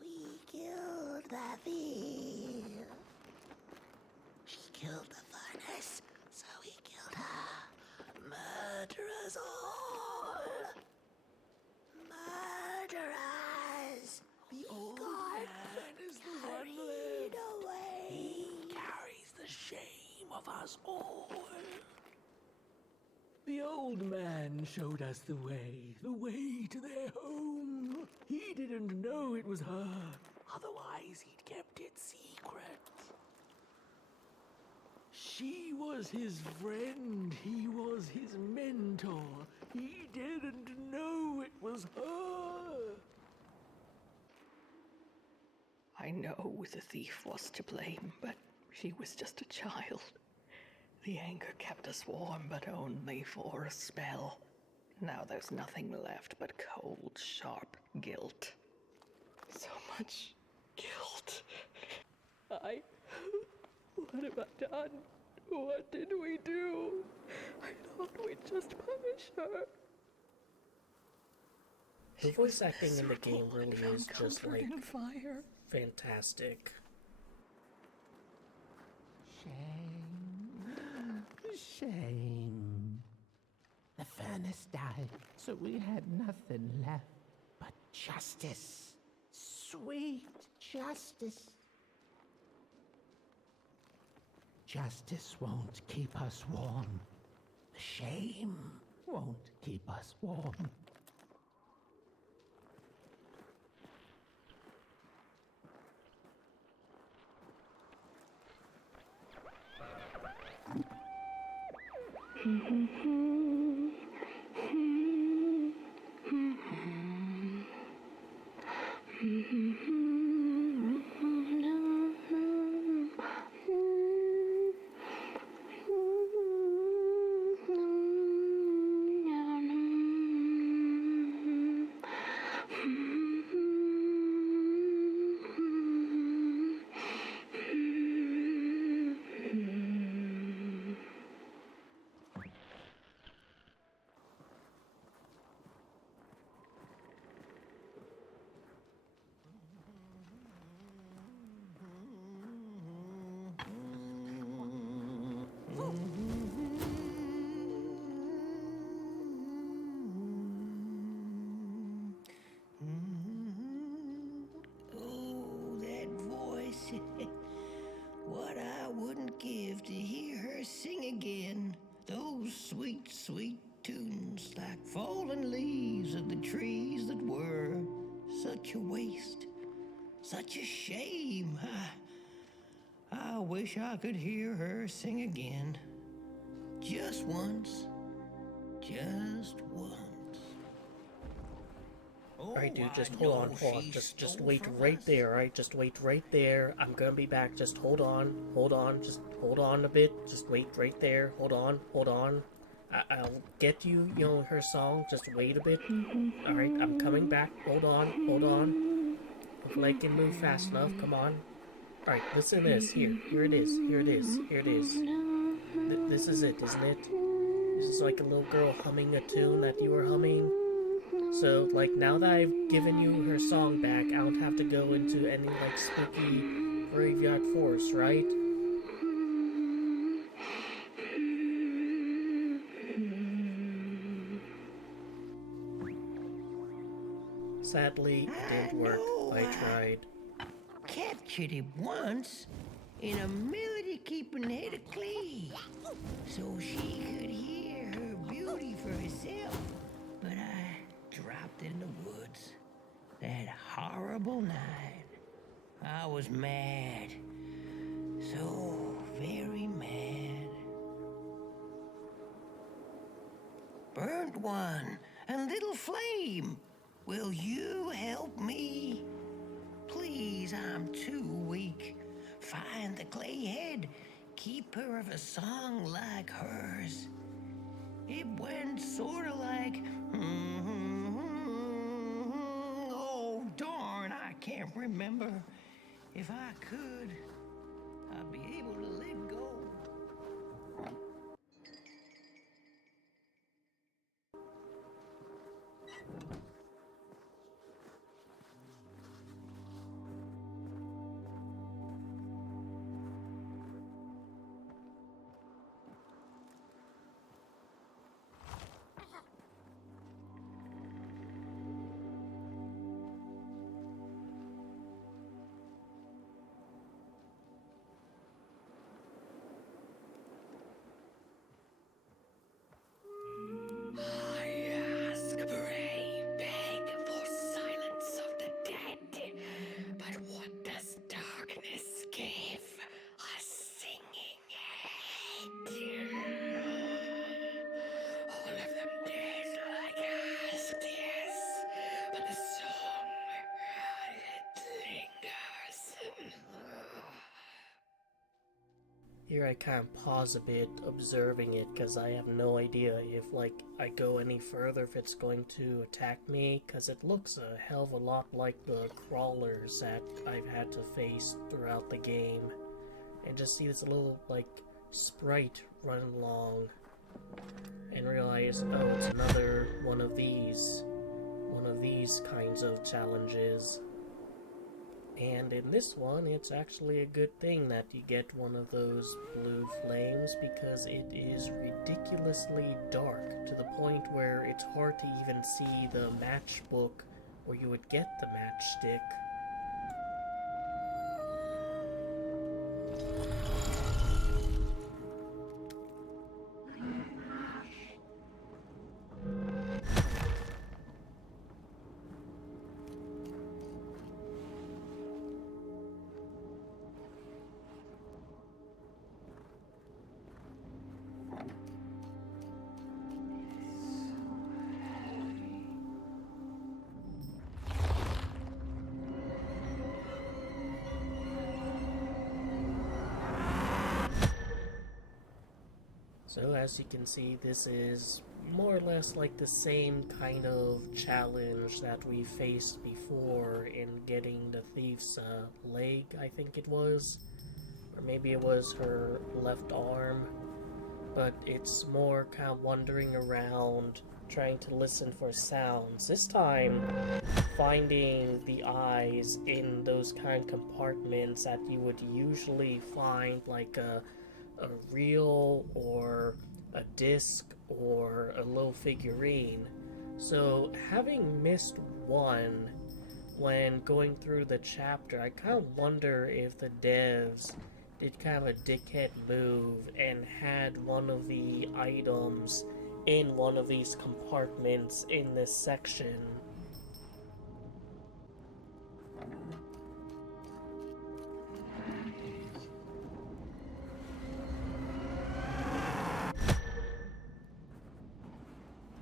We killed the thief. She killed the furnace, so we killed her. Murderers all. Murderers. The old man is the one left. Away. He carries the shame of us all. The old man showed us the way to their home. He didn't know it was her, otherwise he'd kept it secret. She was his friend, he was his mentor. He didn't know it was her. I know the thief was to blame, but she was just a child. The anger kept us warm, but only for a spell. Now there's nothing left but cold, sharp guilt. So much guilt. What have I done? What did we do? I thought we'd just punish her. The voice acting in the game really is just like fire. fantastic. Shame. The furnace died, so we had nothing left but justice. Sweet justice. Justice won't keep us warm. The shame won't keep us warm. Oh, that voice. What I wouldn't give to hear her sing again. Those sweet, sweet tunes like fallen leaves of the trees that were. Such a waste. Such a shame. I wish I could hear her sing again. Just once. Just once. Alright, dude, just hold on. Just wait right there, alright? Just wait right there. I'm gonna be back. Just hold on. Just hold on a bit. Just wait right there. Hold on. I'll get you, her song. Just wait a bit. Alright, I'm coming back. Hold on. Hopefully I can move fast enough. Come on. Alright, listen to this. Here it is. This is it, isn't it? This is like a little girl humming a tune that you were humming. So, like, now that I've given you her song back, I don't have to go into any, like, spooky graveyard forest, right? Sadly, it didn't work. I tried. Captured it once in a melody-keeping head of clay, so she could hear her beauty for herself. But I dropped it in the woods that horrible night. I was mad, so very mad. Burnt one, and little flame, will you help me? Please, I'm too weak. Find the clay head. Keep her of a song like hers. It went sorta like, oh, darn, I can't remember. If I could, I'd be able to let go. Here I kind of pause a bit, observing it, because I have no idea if, like, I go any further, if it's going to attack me, because it looks a hell of a lot like the crawlers that I've had to face throughout the game. And just see this little, like, sprite run along and realize, oh, it's another one of these kinds of challenges. And in this one, it's actually a good thing that you get one of those blue flames, because it is ridiculously dark to the point where it's hard to even see the matchbook where you would get the matchstick. So as you can see, this is more or less like the same kind of challenge that we faced before in getting the thief's leg, I think it was. Or maybe it was her left arm. But it's more kind of wandering around, trying to listen for sounds. This time, finding the eyes in those kind of compartments that you would usually find, like a reel or a disc or a little figurine. So having missed one when going through the chapter, I kind of wonder if the devs did kind of a dickhead move and had one of the items in one of these compartments in this section.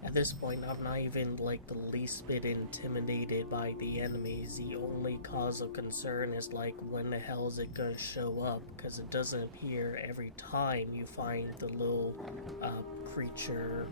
At this point, I'm not even like the least bit intimidated by the enemies. The only cause of concern is like, when the hell is it gonna show up? Because it doesn't appear every time you find the little creature.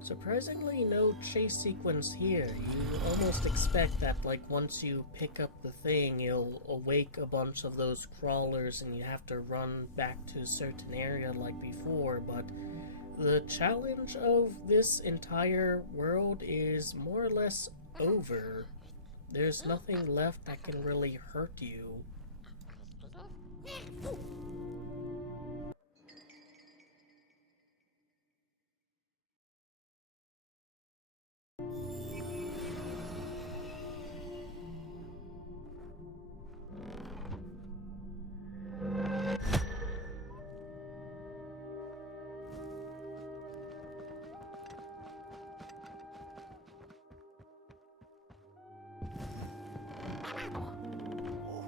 Surprisingly, no chase sequence here. You almost expect that, like, once you pick up the thing, you'll awake a bunch of those crawlers and you have to run back to a certain area like before, but the challenge of this entire world is more or less over. There's nothing left that can really hurt you.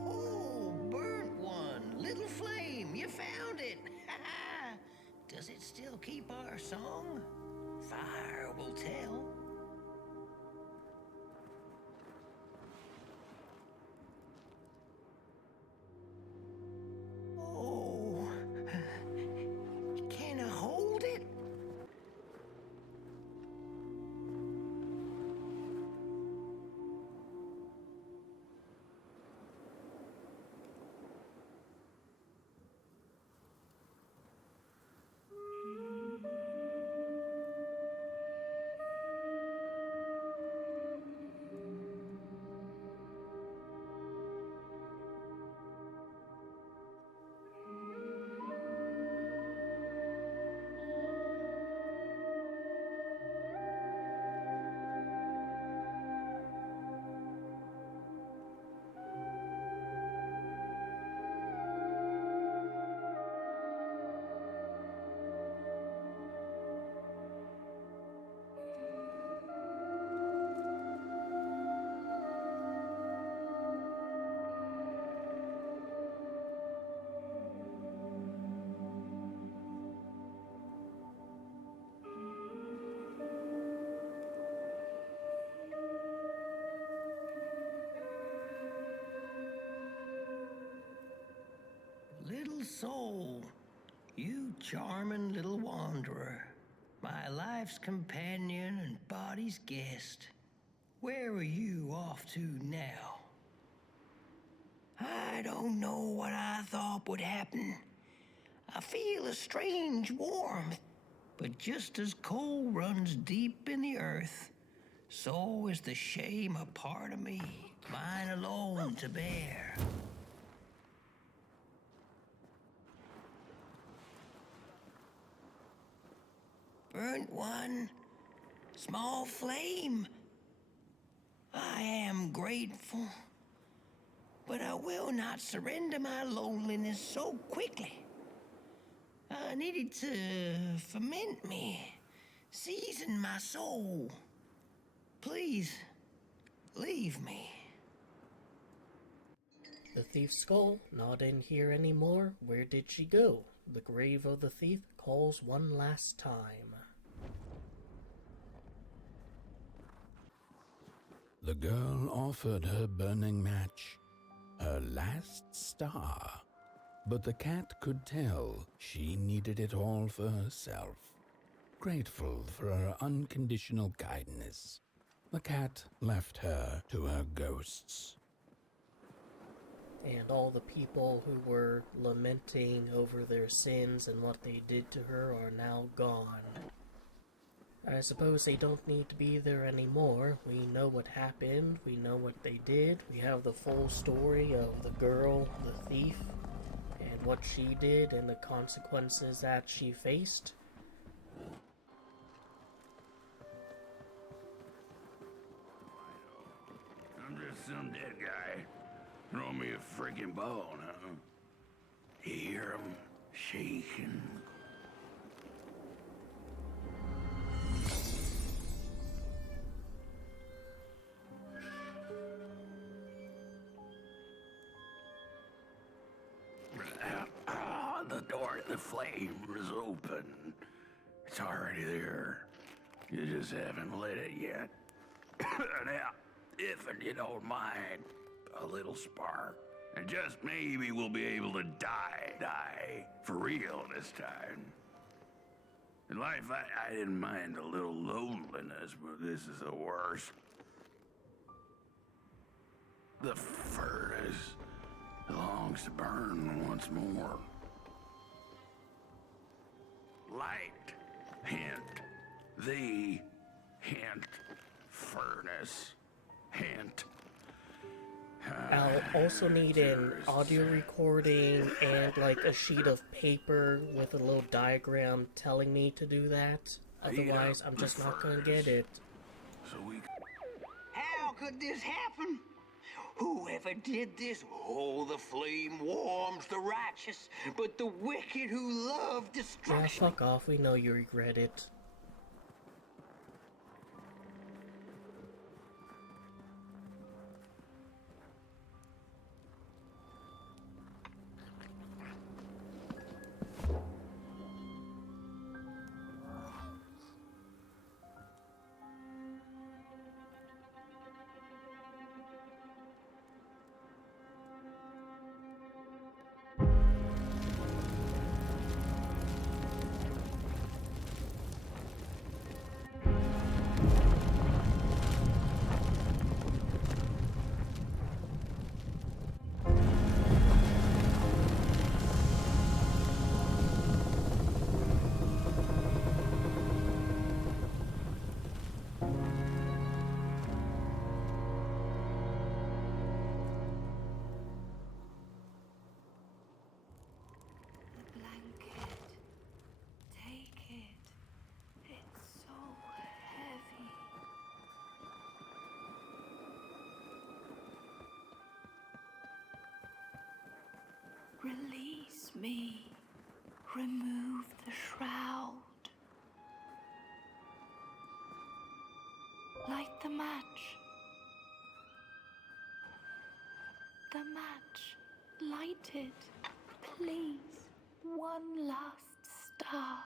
Oh, burnt one. Little flame, you found it. Does it still keep our song? Fire will tell. Oh, can I hold it? charming little wanderer, my life's companion and body's guest. Where are you off to now? I don't know what I thought would happen. I feel a strange warmth, but just as coal runs deep in the earth, so is the shame a part of me, mine alone to bear. Burnt one, small flame. I am grateful, but I will not surrender my loneliness so quickly. I needed to ferment me, season my soul. Please, leave me. The thief's skull, not in here anymore. Where did she go? The grave of the thief calls one last time. The girl offered her burning match, her last star. But the cat could tell she needed it all for herself. Grateful for her unconditional kindness, the cat left her to her ghosts. And all the people who were lamenting over their sins and what they did to her are now gone. I suppose they don't need to be there anymore. We know what happened, we know what they did, we have the full story of the girl, the thief, and what she did and the consequences that she faced. I'm just some dead guy. Throw me a freaking bone, huh? You hear him shaking? The door to the flame is open. It's already there. You just haven't lit it yet. Now, if you don't mind, a little spark. And just maybe we'll be able to die for real this time. In life, I didn't mind a little loneliness, but this is the worst. The furnace longs to burn once more. Light, hint, the hint, furnace, hint. I'll also need an audio recording and like a sheet of paper with a little diagram telling me to do that. Otherwise, I'm just not gonna get it. So we... How could this happen? Whoever did this, oh, the flame warms the righteous, but the wicked who love Yeah, destruction. fuck off, we know you regret it. Release me. Remove the shroud. Light the match. The match. Light it. Please. One last star.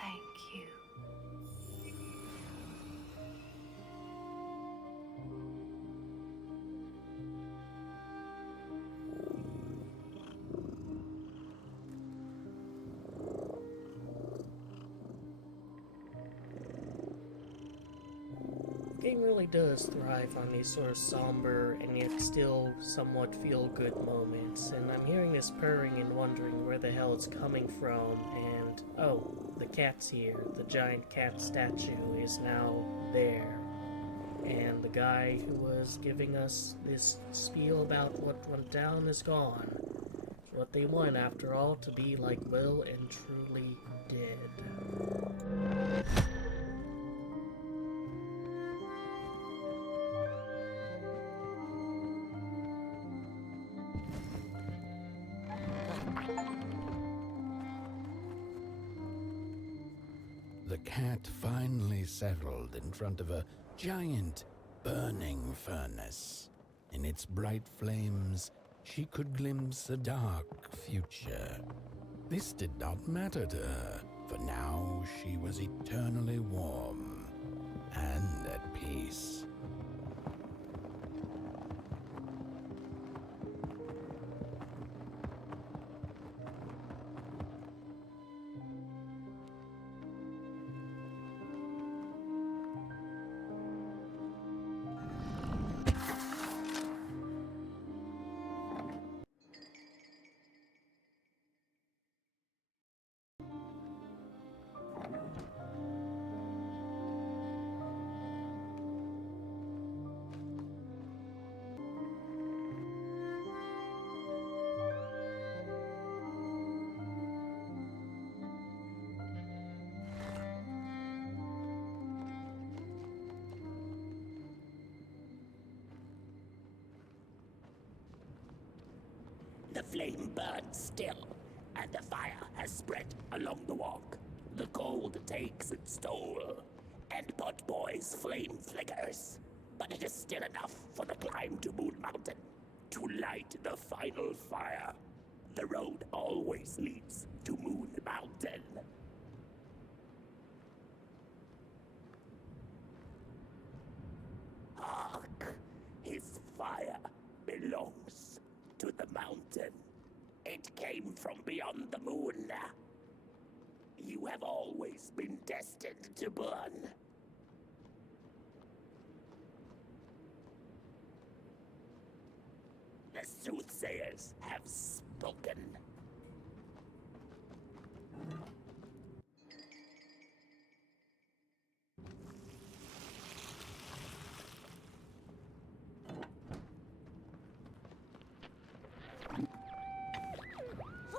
Thank you. game really does thrive on these sort of somber and yet still somewhat feel-good moments, and I'm hearing this purring and wondering where the hell it's coming from, and oh, the cat's here. The giant cat statue is now there. And the guy who was giving us this spiel about what went down is gone. It's what they want, after all, to be like well and truly dead. The cat finally settled in front of a giant burning furnace. In its bright flames, she could glimpse a dark future. This did not matter to her, for now she was eternally warm and at peace. The flame burns still, and the fire has spread along the walk. The cold takes its toll, and Potboy's flame flickers. But it is still enough for the climb to Moon Mountain, to light the final fire. The road always leads to Moon Mountain. Hark! His fire belongs to the mountain. It came from beyond the moon. You have always been destined to burn. The soothsayers have spoken.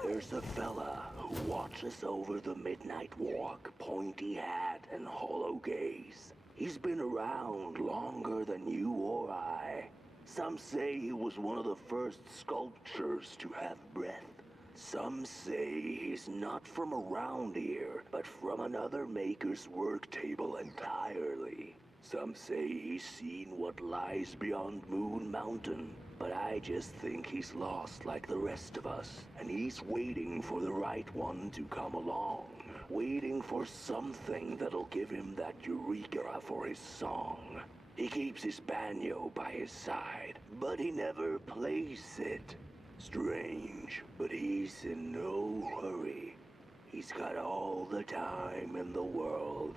There's a fella who watches over the midnight walk, pointy hat and hollow gaze. He's been around longer than you or I. Some say he was one of the first sculptures to have breath. Some say he's not from around here, but from another maker's work table entirely. Some say he's seen what lies beyond Moon Mountain, but I just think he's lost like the rest of us, and he's waiting for the right one to come along. Waiting for something that'll give him that eureka for his song. He keeps his banjo by his side, but he never plays it. Strange, but he's in no hurry. He's got all the time in the world.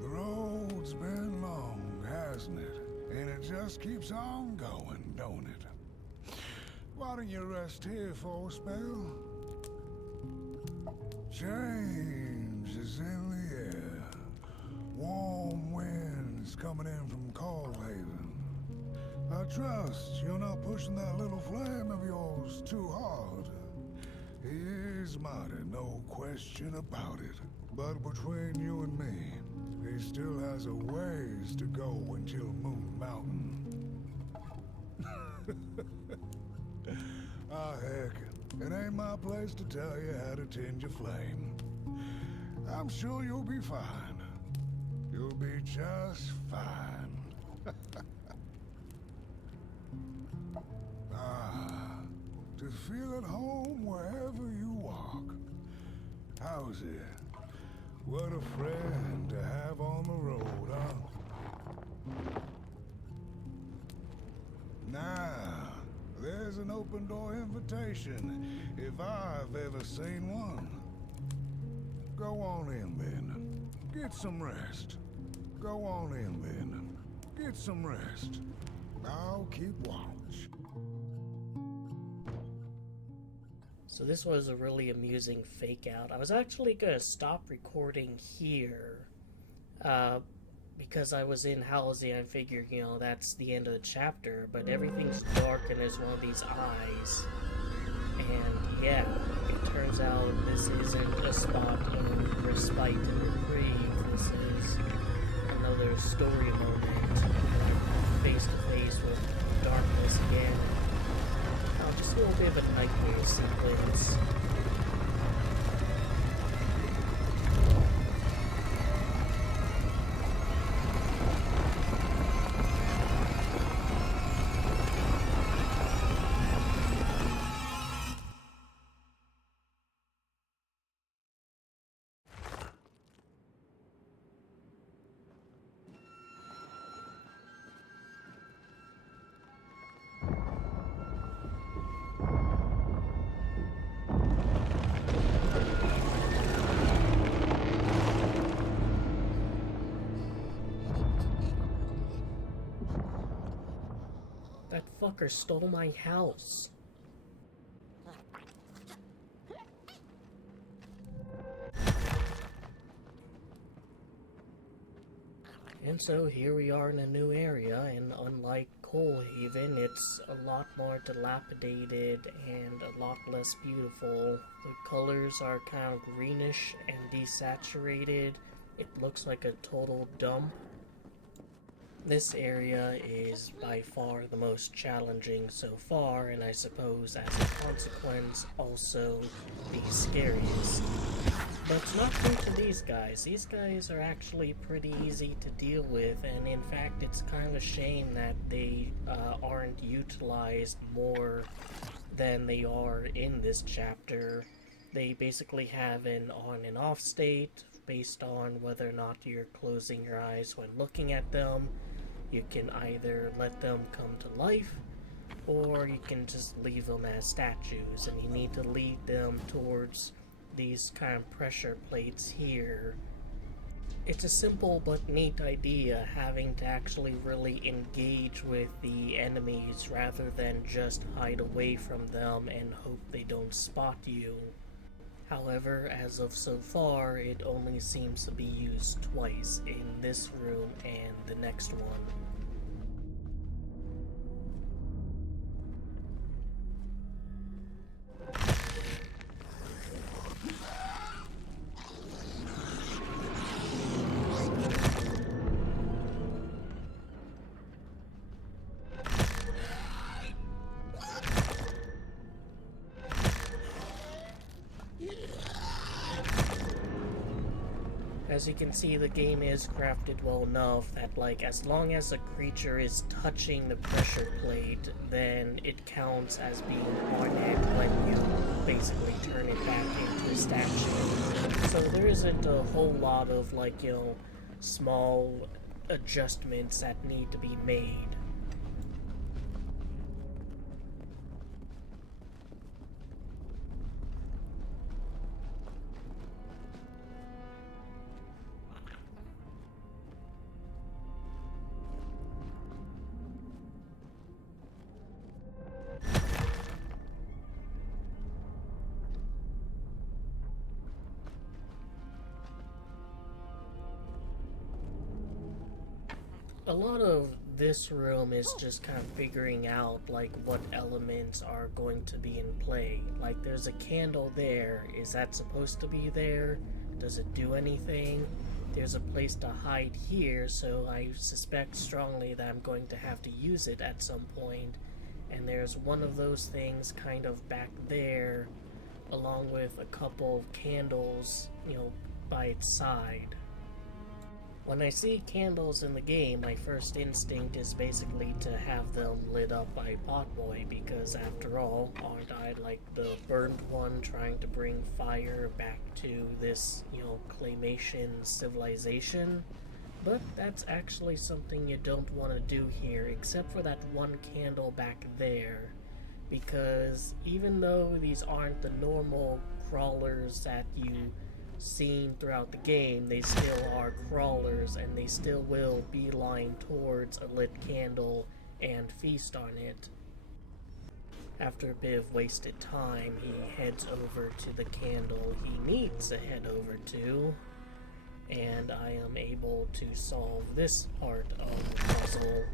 The road's been long, hasn't it? And it just keeps on going, don't it? Why don't you rest here for a spell? Change is in the air. Warm winds winds coming in from Coalhaven. I trust you're not pushing that little flame of yours too hard. He is mighty, no question about it. But between you and me, he still has a ways to go until Moon Mountain. Ah, heck, it ain't my place to tell you how to tend your flame. I'm sure you'll be fine. You'll be just fine. Ah, to feel at home wherever you walk. How's it? What a friend to have on the road, huh? Now, there's an open door invitation, if I've ever seen one. Go on in, then. Get some rest. Go on in, then. Get some rest. I'll keep watch. So this was a really amusing fake out. I was actually going to stop recording here because I was in Halsey. I figured, you know, that's the end of the chapter, but everything's dark and there's one of these eyes. And yeah, it turns out this isn't a spot of respite and reprieve. This is another story moment, face to face with darkness again. Just a little bit of a nightmare sequence. That fucker stole my house. And so here we are in a new area, and unlike Coalhaven, it's a lot more dilapidated and a lot less beautiful. The colors are kind of greenish and desaturated. It looks like a total dump. This area is by far the most challenging so far, and I suppose as a consequence also the scariest. But it's not true to these guys. These guys are actually pretty easy to deal with, and in fact it's kind of a shame that they aren't utilized more than they are in this chapter. They basically have an on and off state based on whether or not you're closing your eyes when looking at them. You can either let them come to life, or you can just leave them as statues, and you need to lead them towards these kind of pressure plates here. It's a simple but neat idea, having to actually really engage with the enemies rather than just hide away from them and hope they don't spot you. However, as of so far, it only seems to be used twice, in this room and the next one. As you can see, the game is crafted well enough that, like, as long as a creature is touching the pressure plate, then it counts as being on it when you basically turn it back into a statue. So there isn't a whole lot of, like, you know, small adjustments that need to be made. a lot of this room is just kind of figuring out, like, what elements are going to be in play. Like, there's a candle there. Is that supposed to be there? Does it do anything? There's a place to hide here, so I suspect strongly that I'm going to have to use it at some point. And there's one of those things kind of back there, along with a couple of candles, you know, by its side. When I see candles in the game, my first instinct is basically to have them lit up by Potboy, because after all, aren't I like the burned one trying to bring fire back to this, you know, claymation civilization? But that's actually something you don't want to do here, except for that one candle back there. Because even though these aren't the normal crawlers that you seen throughout the game, they still are crawlers, and they still will beeline towards a lit candle and feast on it. After a bit of wasted time, he heads over to the candle he needs to head over to, and I am able to solve this part of the puzzle,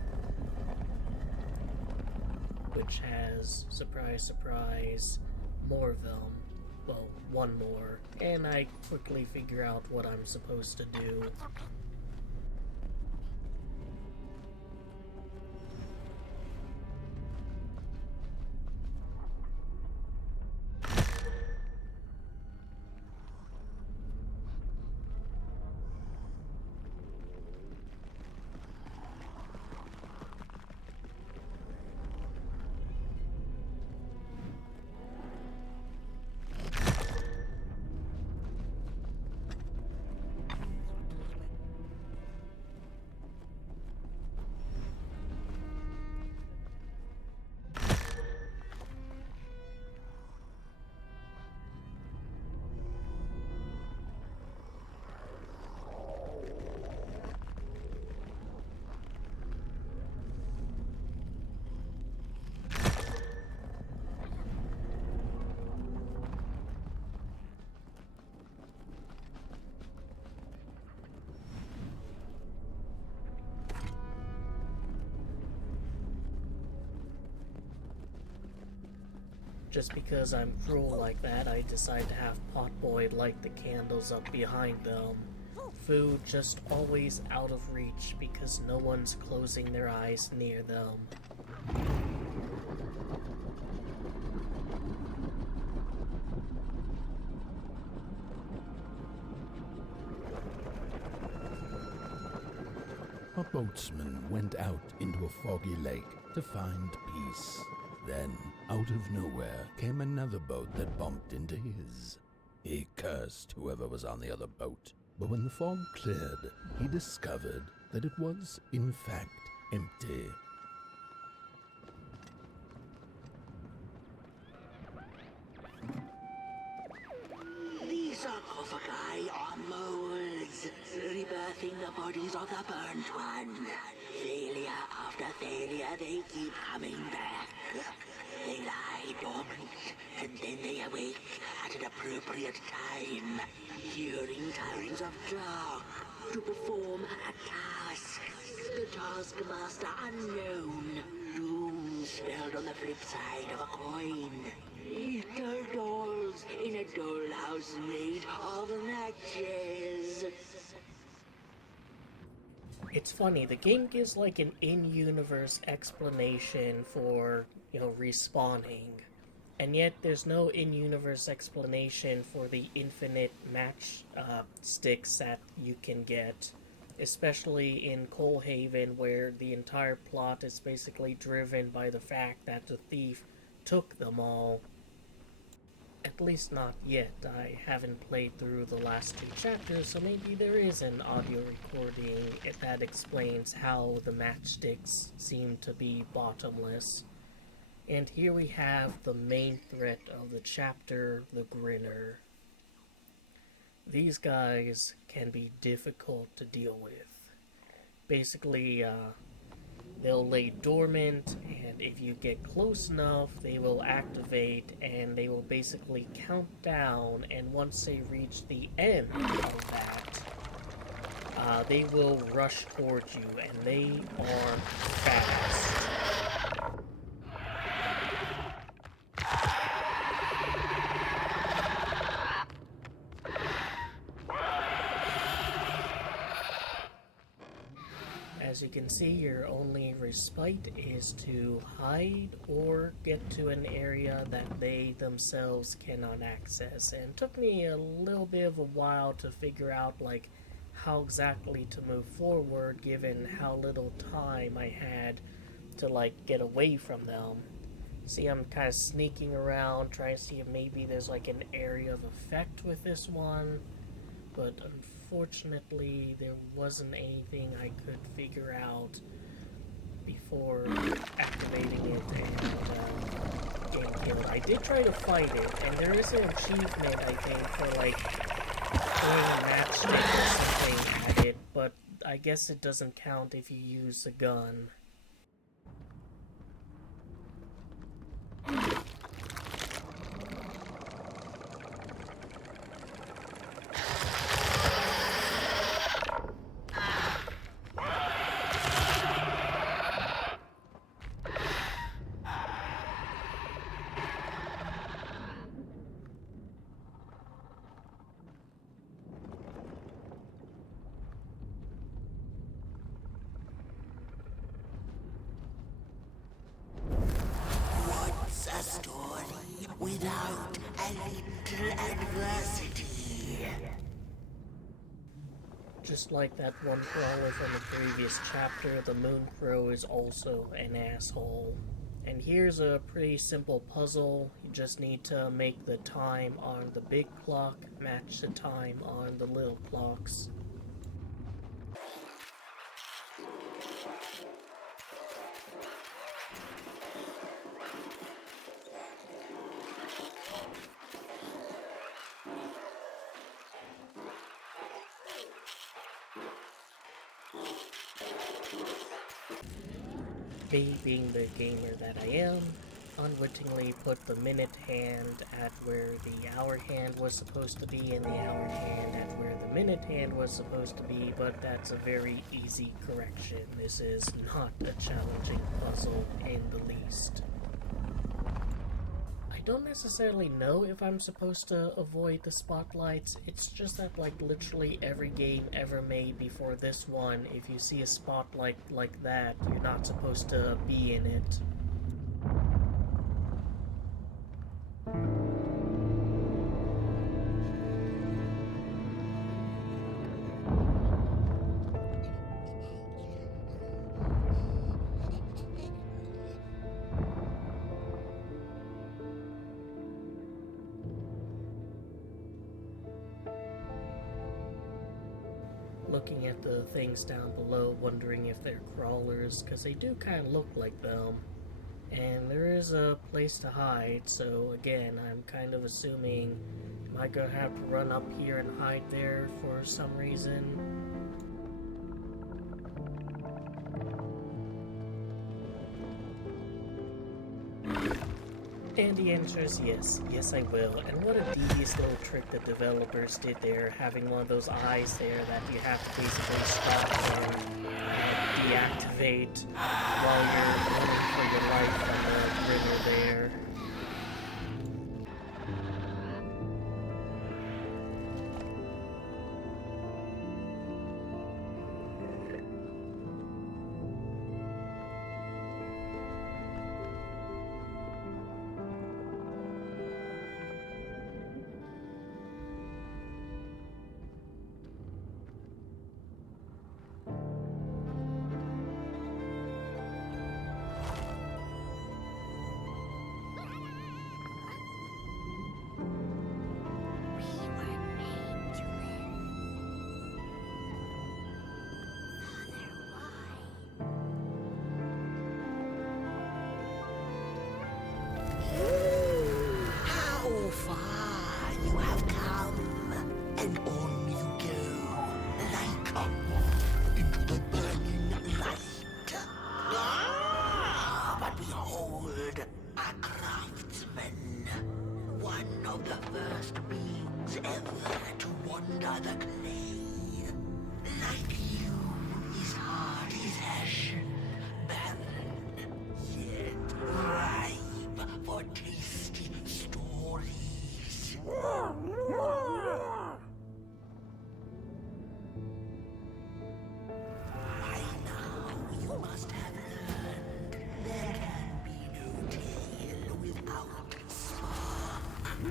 which has, surprise, surprise, more of them. Well, one more, and I quickly figure out what I'm supposed to do. Just because I'm cruel like that, I decide to have Potboy light the candles up behind them. Food just always out of reach because no one's closing their eyes near them. A boatsman went out into a foggy lake to find peace. Then, out of nowhere, came another boat that bumped into his. He cursed whoever was on the other boat, but when the fog cleared, he discovered that it was, in fact, empty. These sarcophagi are molds, rebirthing the bodies of the burnt one. Failure after failure, they keep coming back. They lie dormant, and then they awake at an appropriate time, during times of dark, to perform a task. The taskmaster unknown, doom spelled on the flip side of a coin. Little dolls in a dollhouse made of matches. It's funny, the game gives like an in-universe explanation for, you know, respawning, and yet there's no in-universe explanation for the infinite match sticks that you can get, especially in Coalhaven, where the entire plot is basically driven by the fact that the thief took them all. At least not yet. I haven't played through the last 2 chapters, so maybe there is an audio recording that explains how the matchsticks seem to be bottomless. And here we have the main threat of the chapter, the Grinner. These guys can be difficult to deal with. Basically, they'll lay dormant, and if you get close enough, they will activate, and they will basically count down, and once they reach the end of that, they will rush towards you, and they are fast. As you can see, your only respite is to hide or get to an area that they themselves cannot access. And it took me a little bit of a while to figure out, like, how exactly to move forward given how little time I had to, like, get away from them. See, I'm kind of sneaking around, trying to see if maybe there's, like, an area of effect with this one. But unfortunately, there wasn't anything I could figure out before activating it and getting killed. I did try to fight it, and there is an achievement, I think, for, like, throwing a matchstick or something at it, but I guess it doesn't count if you use a gun. What's a story without a little adversity? Just like that one crawler from the previous chapter, the Moon Crow is also an asshole. And here's a pretty simple puzzle. You just need to make the time on the big clock match the time on the little clocks. Me, being the gamer that I am, unwittingly put the minute hand at where the hour hand was supposed to be and the hour hand at where the minute hand was supposed to be, but that's a very easy correction. This is not a challenging puzzle in the least. I don't necessarily know if I'm supposed to avoid the spotlights. It's just that, like, literally every game ever made before this one, if you see a spotlight like that, you're not supposed to be in it. Looking at the things down below, wondering if they're crawlers, because they do kind of look like them. And there is a place to hide, so again, I'm kind of assuming, am I gonna have to run up here and hide there for some reason? And the answer is yes. Yes, I will. And what a devious little trick the developers did there, having one of those eyes there that you have to basically stop and deactivate while you're running for your life on the river there. How far you have come, and on you go, like a moth into the burning light. But behold, a craftsman, one of the first beings ever to wander the clay. like you is hard as ashen, barren, yet ripe for tasty stories. By now you must have learned there can be no tale without spark.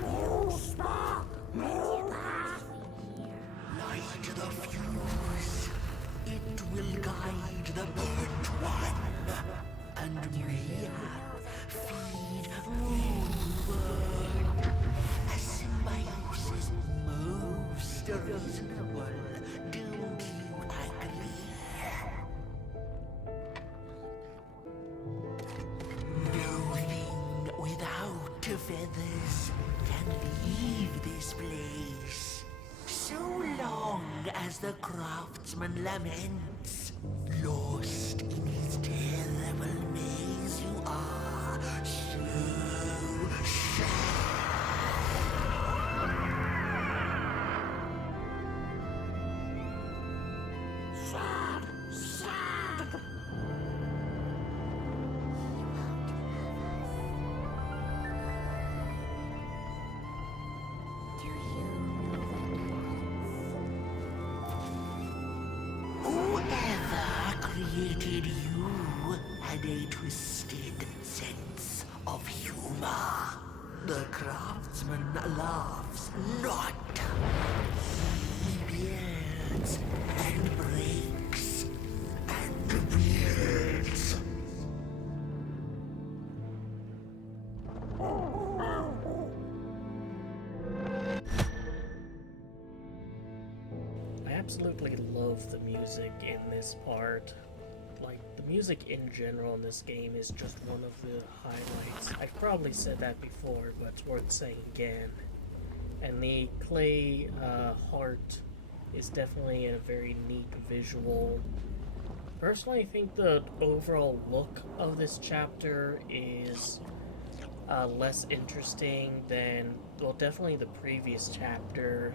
No spark! Light the fuse. It will guide the burnt one. And may feed Moonbird. A symbiosis most reasonable. Don't you agree? No thing without feathers can leave this place. So long as the craftsman laments, lost in his terrible maze, you are so sad. Whoever created you had a twisted sense of humor. The craftsman laughs not. He builds and breaks and builds. I absolutely love the music in this part. Like, the music in general in this game is just one of the highlights. I've probably said that before, but it's worth saying again. And the clay heart is definitely a very neat visual. Personally, I think the overall look of this chapter is less interesting than, well, definitely the previous chapter.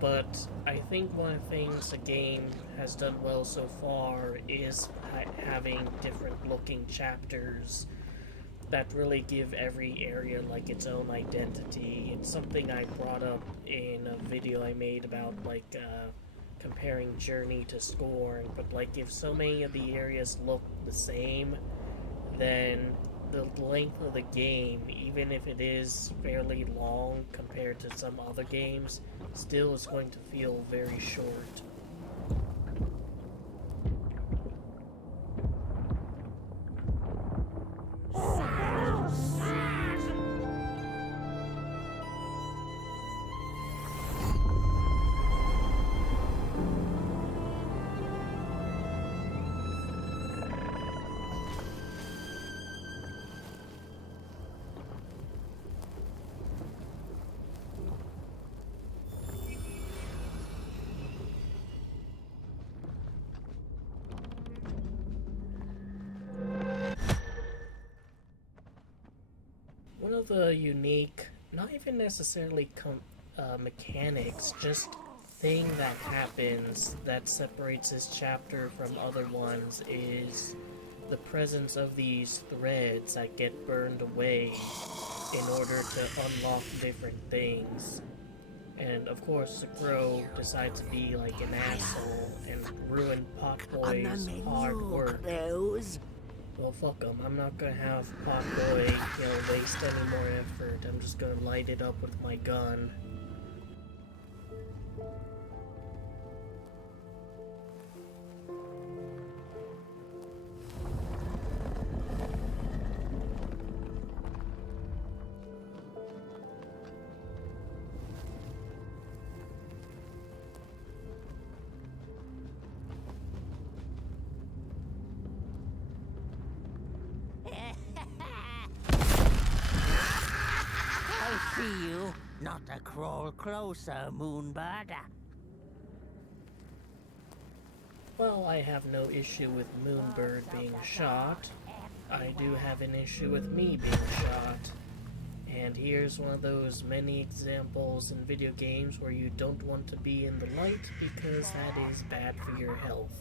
But I think one of the things the game has done well so far is having different looking chapters that really give every area like its own identity. It's something I brought up in a video I made about like comparing Journey to Scorn, but like if so many of the areas look the same, then the length of the game, even if it is fairly long compared to some other games, still is going to feel very short. One of the unique, not even necessarily mechanics, just thing that happens that separates this chapter from other ones is the presence of these threads that get burned away in order to unlock different things. And of course, the crow decides to be like an asshole and ruin Potboy's hard work. Well, fuck him. I'm not gonna have Potboy, waste any more effort. I'm just gonna light it up with my gun. I see you. Not to crawl closer, Moonbird. Well, I have no issue with Moonbird being shot. I do have an issue with me being shot. And here's one of those many examples in video games where you don't want to be in the light because that is bad for your health.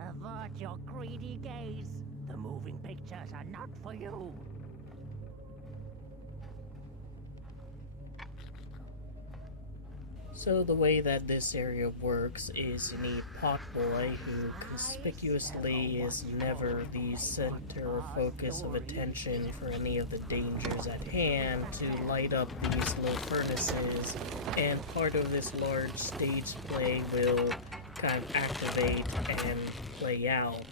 Avert your greedy gaze. The moving pictures are not for you. So the way that this area works is you need Potboy, who conspicuously is never the center or focus of attention for any of the dangers at hand, to light up these little furnaces, and part of this large stage play will kind of activate and play out.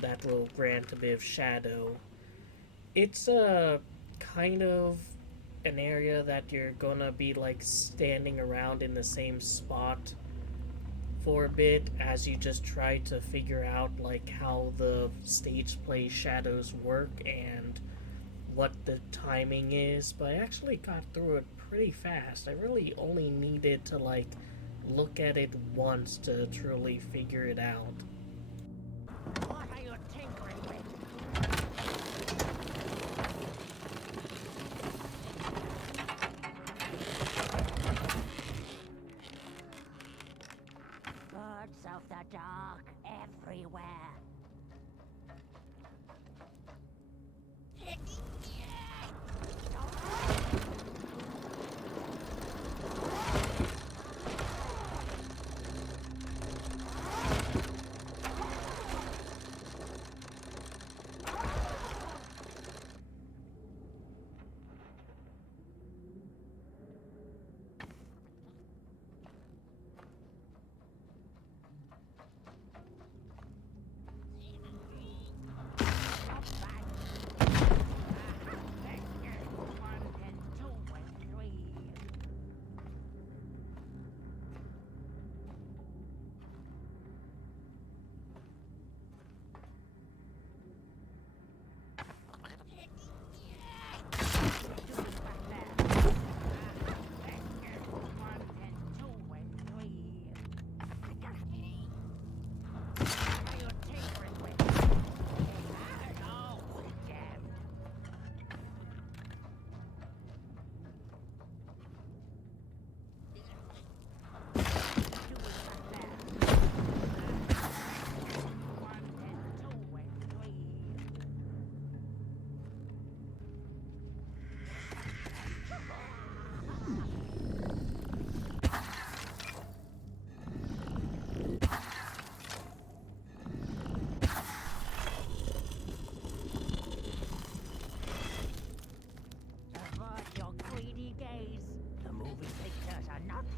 That will grant a bit of shadow. It's a kind of an area that you're gonna be like standing around in the same spot for a bit as you just try to figure out like how the stage play shadows work and what the timing is, but I actually got through it pretty fast. I really only needed to like look at it once to truly figure it out. What are you tinkering with? Birds of the dark everywhere.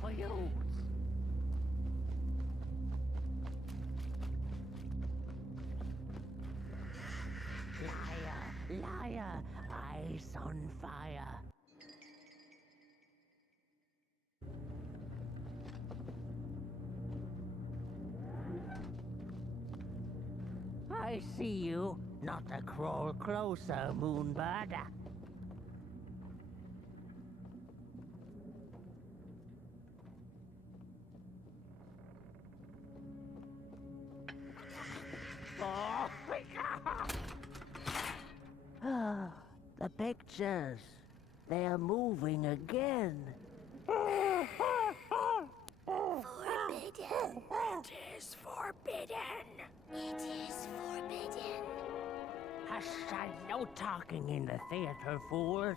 For you. Liar, liar, eyes on fire. I see you. Not a crawl closer, Moonbird. The pictures. They're moving again. Forbidden. It is forbidden. It is forbidden. Hush, no talking in the theater, fools.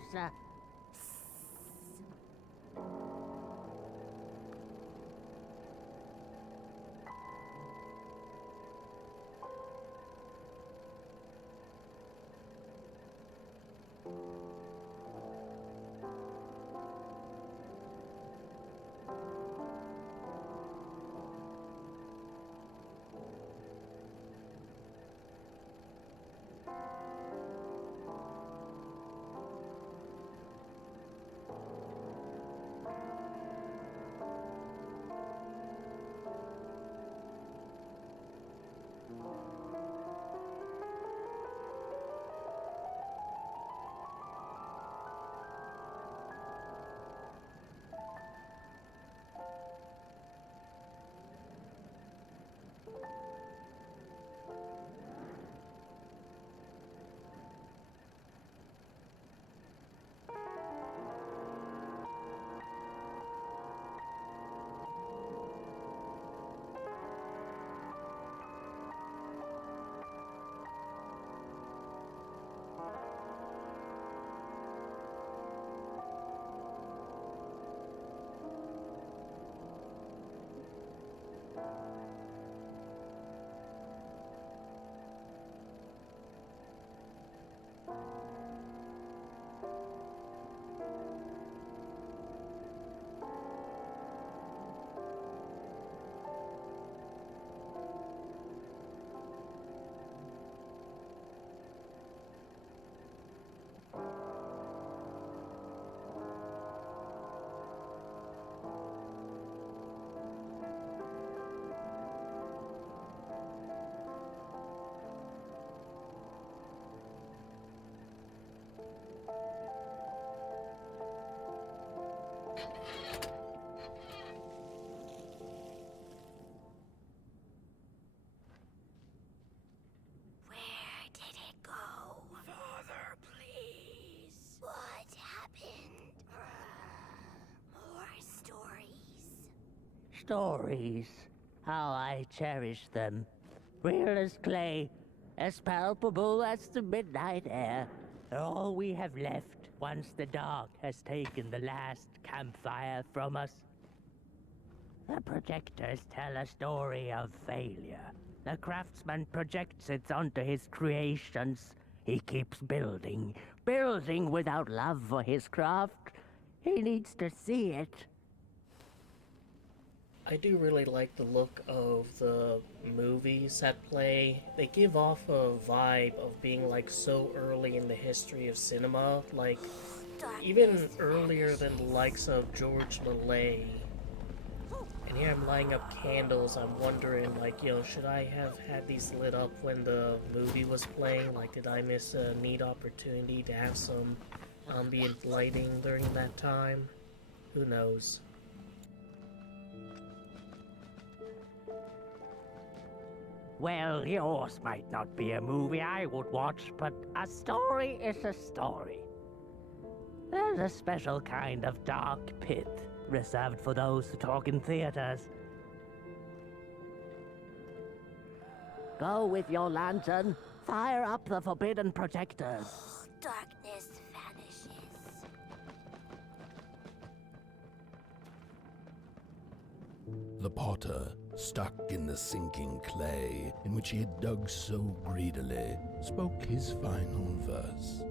stories. How I cherish them. Real as clay, as palpable as the midnight air. They're all we have left once the dark has taken the last campfire from us. The projectors tell a story of failure. The craftsman projects it onto his creations. He keeps building, building without love for his craft. He needs to see it. I do really like the look of the movies that play. They give off a vibe of being like so early in the history of cinema, like even earlier than the likes of George Millay. And here I'm lighting up candles. I'm wondering, like, yo, should I have had these lit up when the movie was playing? Like, did I miss a neat opportunity to have some ambient lighting during that time? Who knows? Well, yours might not be a movie I would watch, but a story is a story. There's a special kind of dark pit reserved for those who talk in theaters. Go with your lantern, fire up the forbidden projectors. Darkness vanishes. The potter, stuck in the sinking clay in which he had dug so greedily, spoke his final verse.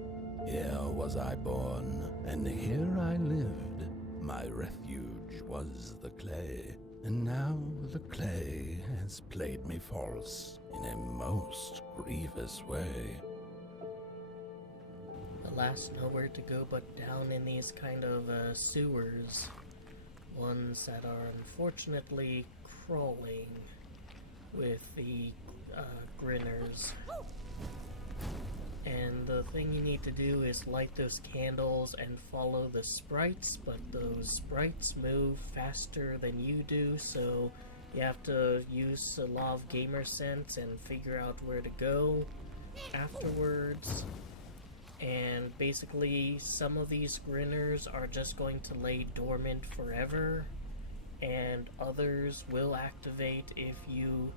Here was I born, and here I lived. My refuge was the clay, and now the clay has played me false in a most grievous way. Alas, nowhere to go but down in these kind of sewers. Ones that are unfortunately crawling with the Grinners. And the thing you need to do is light those candles and follow the sprites, but those sprites move faster than you do, so you have to use a lot of gamer sense and figure out where to go afterwards. And basically, some of these Grinners are just going to lay dormant forever, and others will activate if you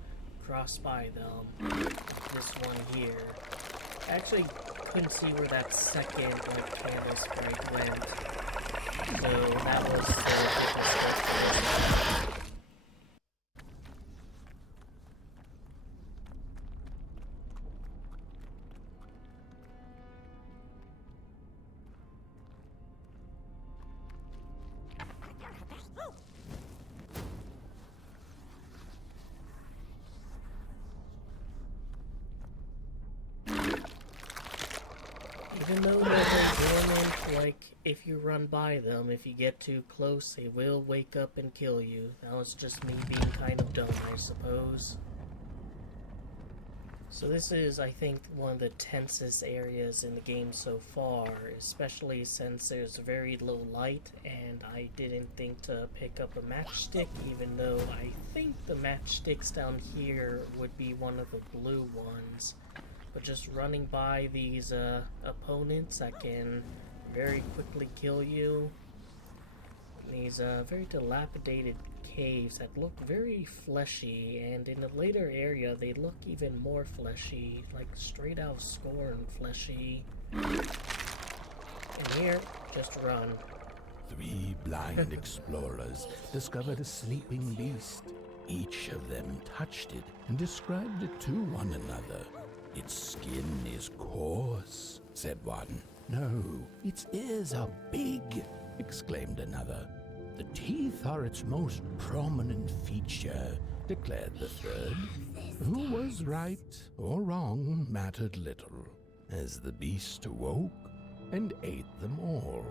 cross by them. Like this one here. I actually couldn't see where that second candle sprite went, so that was the different stuff. Even though they're dormant, like, if you run by them, if you get too close, they will wake up and kill you. That was just me being kind of dumb, I suppose. So this is, I think, one of the tensest areas in the game so far, especially since there's very low light, and I didn't think to pick up a matchstick, even though I think the matchsticks down here would be one of the blue ones. But just running by these opponents that can very quickly kill you. These very dilapidated caves that look very fleshy, and in the later area they look even more fleshy, like straight out of Scorn fleshy. And here, just run. 3 blind explorers discovered a sleeping beast. Each of them touched it and described it to one another. Its skin is coarse, said one. No, its ears are big, exclaimed another. The teeth are its most prominent feature, declared the third. Who was right or wrong mattered little, as the beast awoke and ate them all.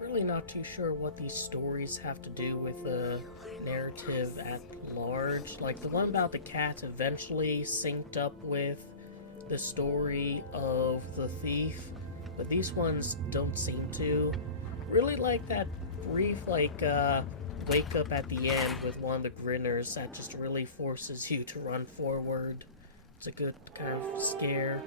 Really not too sure what these stories have to do with the narrative at large. Like, the one about the cat eventually synced up with the story of the thief, but these ones don't seem to. Really like that brief, wake up at the end with one of the Grinners that just really forces you to run forward. It's a good kind of scare.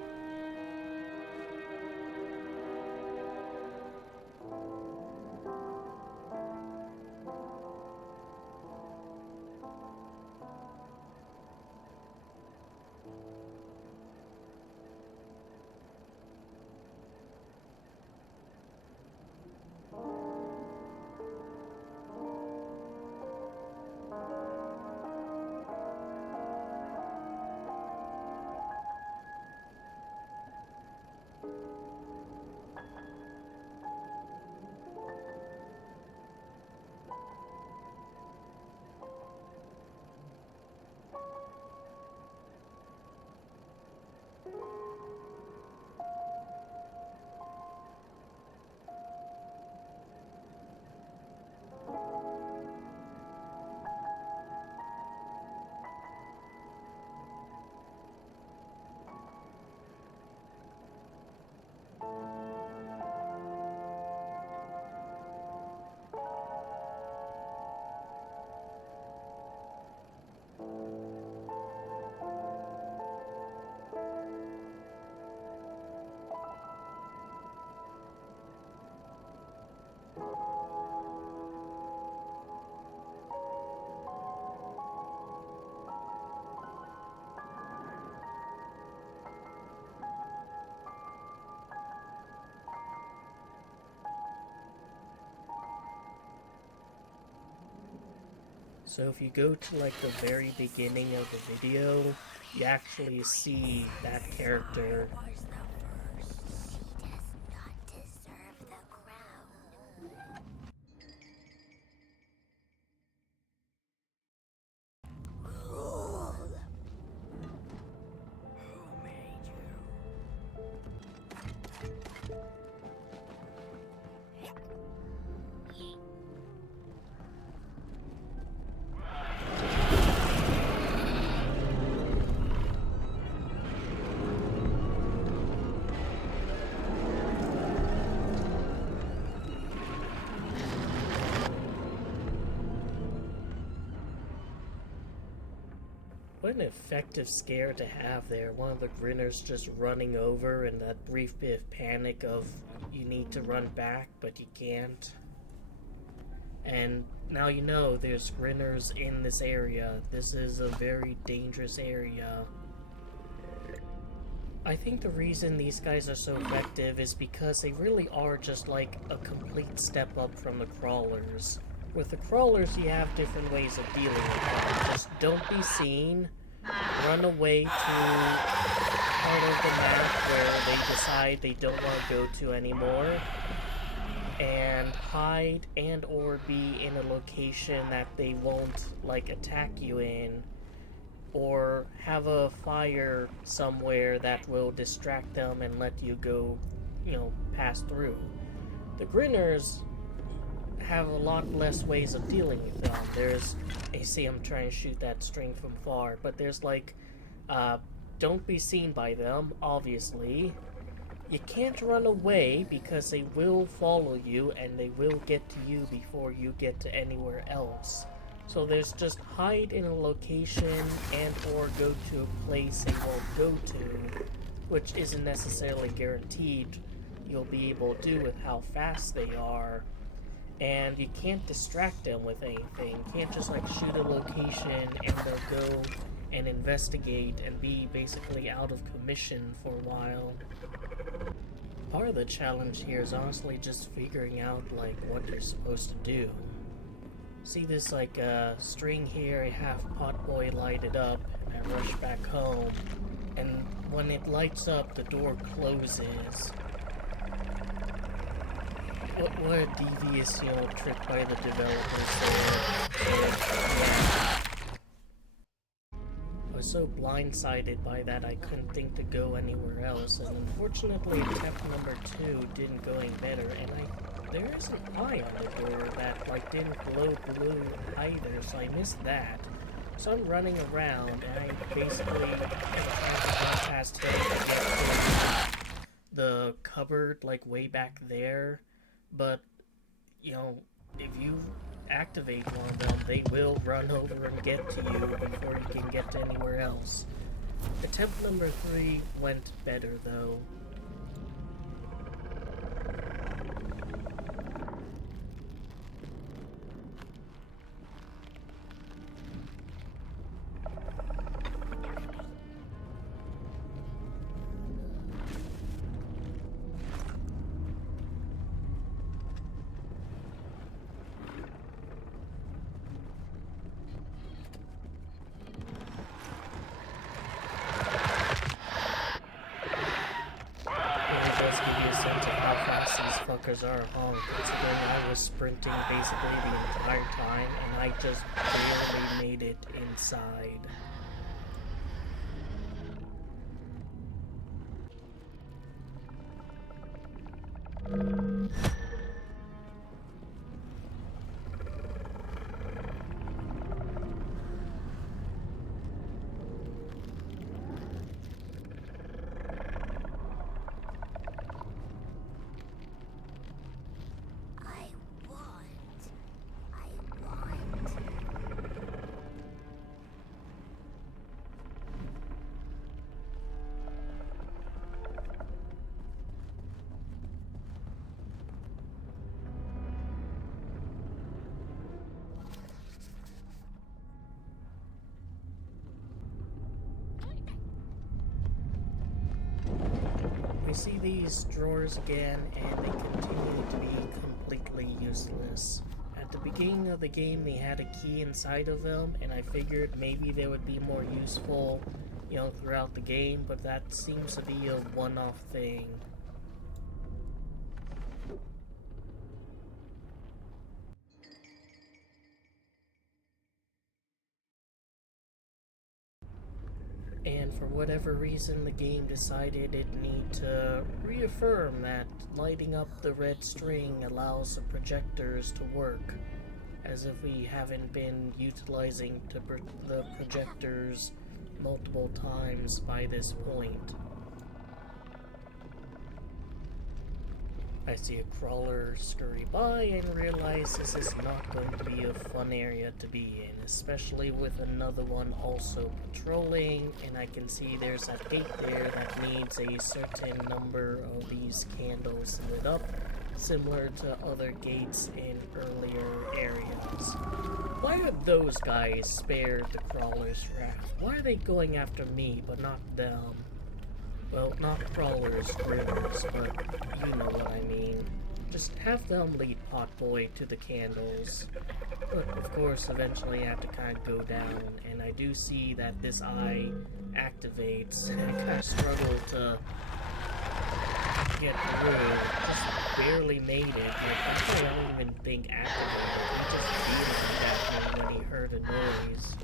So if you go to like the very beginning of the video, you actually see that character. What an effective scare to have there. One of the Grinners just running over and that brief bit of panic of you need to run back, but you can't. And now you know there's Grinners in this area. This is a very dangerous area. I think the reason these guys are so effective is because they really are just like a complete step up from the crawlers. With the crawlers, you have different ways of dealing with them. Just don't be seen, run away to part of the map where they decide they don't want to go to anymore, and hide and or be in a location that they won't, like, attack you in, or have a fire somewhere that will distract them and let you go, pass through. The Grinners have a lot less ways of dealing with them. There's, you see I'm trying to shoot that string from far, but there's like, don't be seen by them, obviously. You can't run away because they will follow you and they will get to you before you get to anywhere else. So there's just hide in a location and or go to a place they won't go to, which isn't necessarily guaranteed you'll be able to do with how fast they are. And you can't distract them with anything. You can't just like shoot a location and they'll go and investigate and be basically out of commission for a while. Part of the challenge here is honestly just figuring out like what you're supposed to do. See this like string here, I have Potboy lighted up and I rush back home, and when it lights up the door closes. What a devious, trick by the developers there. I was so blindsided by that I couldn't think to go anywhere else, and unfortunately attempt number 2 didn't go any better, and there is an eye on the door that like didn't glow blue either, so I missed that. So I'm running around and I basically have to run past him to get to the cupboard like way back there. But, if you activate one of them, they will run over and get to you before you can get to anywhere else. Attempt number 3 went better, though. Are hung, considering I was sprinting basically the entire time and I just barely made it inside. We see these drawers again, and they continue to be completely useless. At the beginning of the game, they had a key inside of them, and I figured maybe they would be more useful, you know, throughout the game, but that seems to be a one-off thing. And for whatever reason, the game decided it needed to reaffirm that lighting up the red string allows the projectors to work, as if we haven't been utilizing the projectors multiple times by this point. I see a crawler scurry by and realize this is not going to be a fun area to be in, especially with another one also patrolling, and I can see there's a gate there that needs a certain number of these candles lit up, similar to other gates in earlier areas. Why are those guys spared the crawler's wrath? Why are they going after me but not them? Well, not crawlers, grinners, but you know what I mean. Just have them lead Potboy to the candles. But of course, eventually I have to kind of go down, and I do see that this eye activates, and I kind of struggle to get through. Just barely made it. Like, actually, I don't even think activated. He just beamed at me when he heard a noise.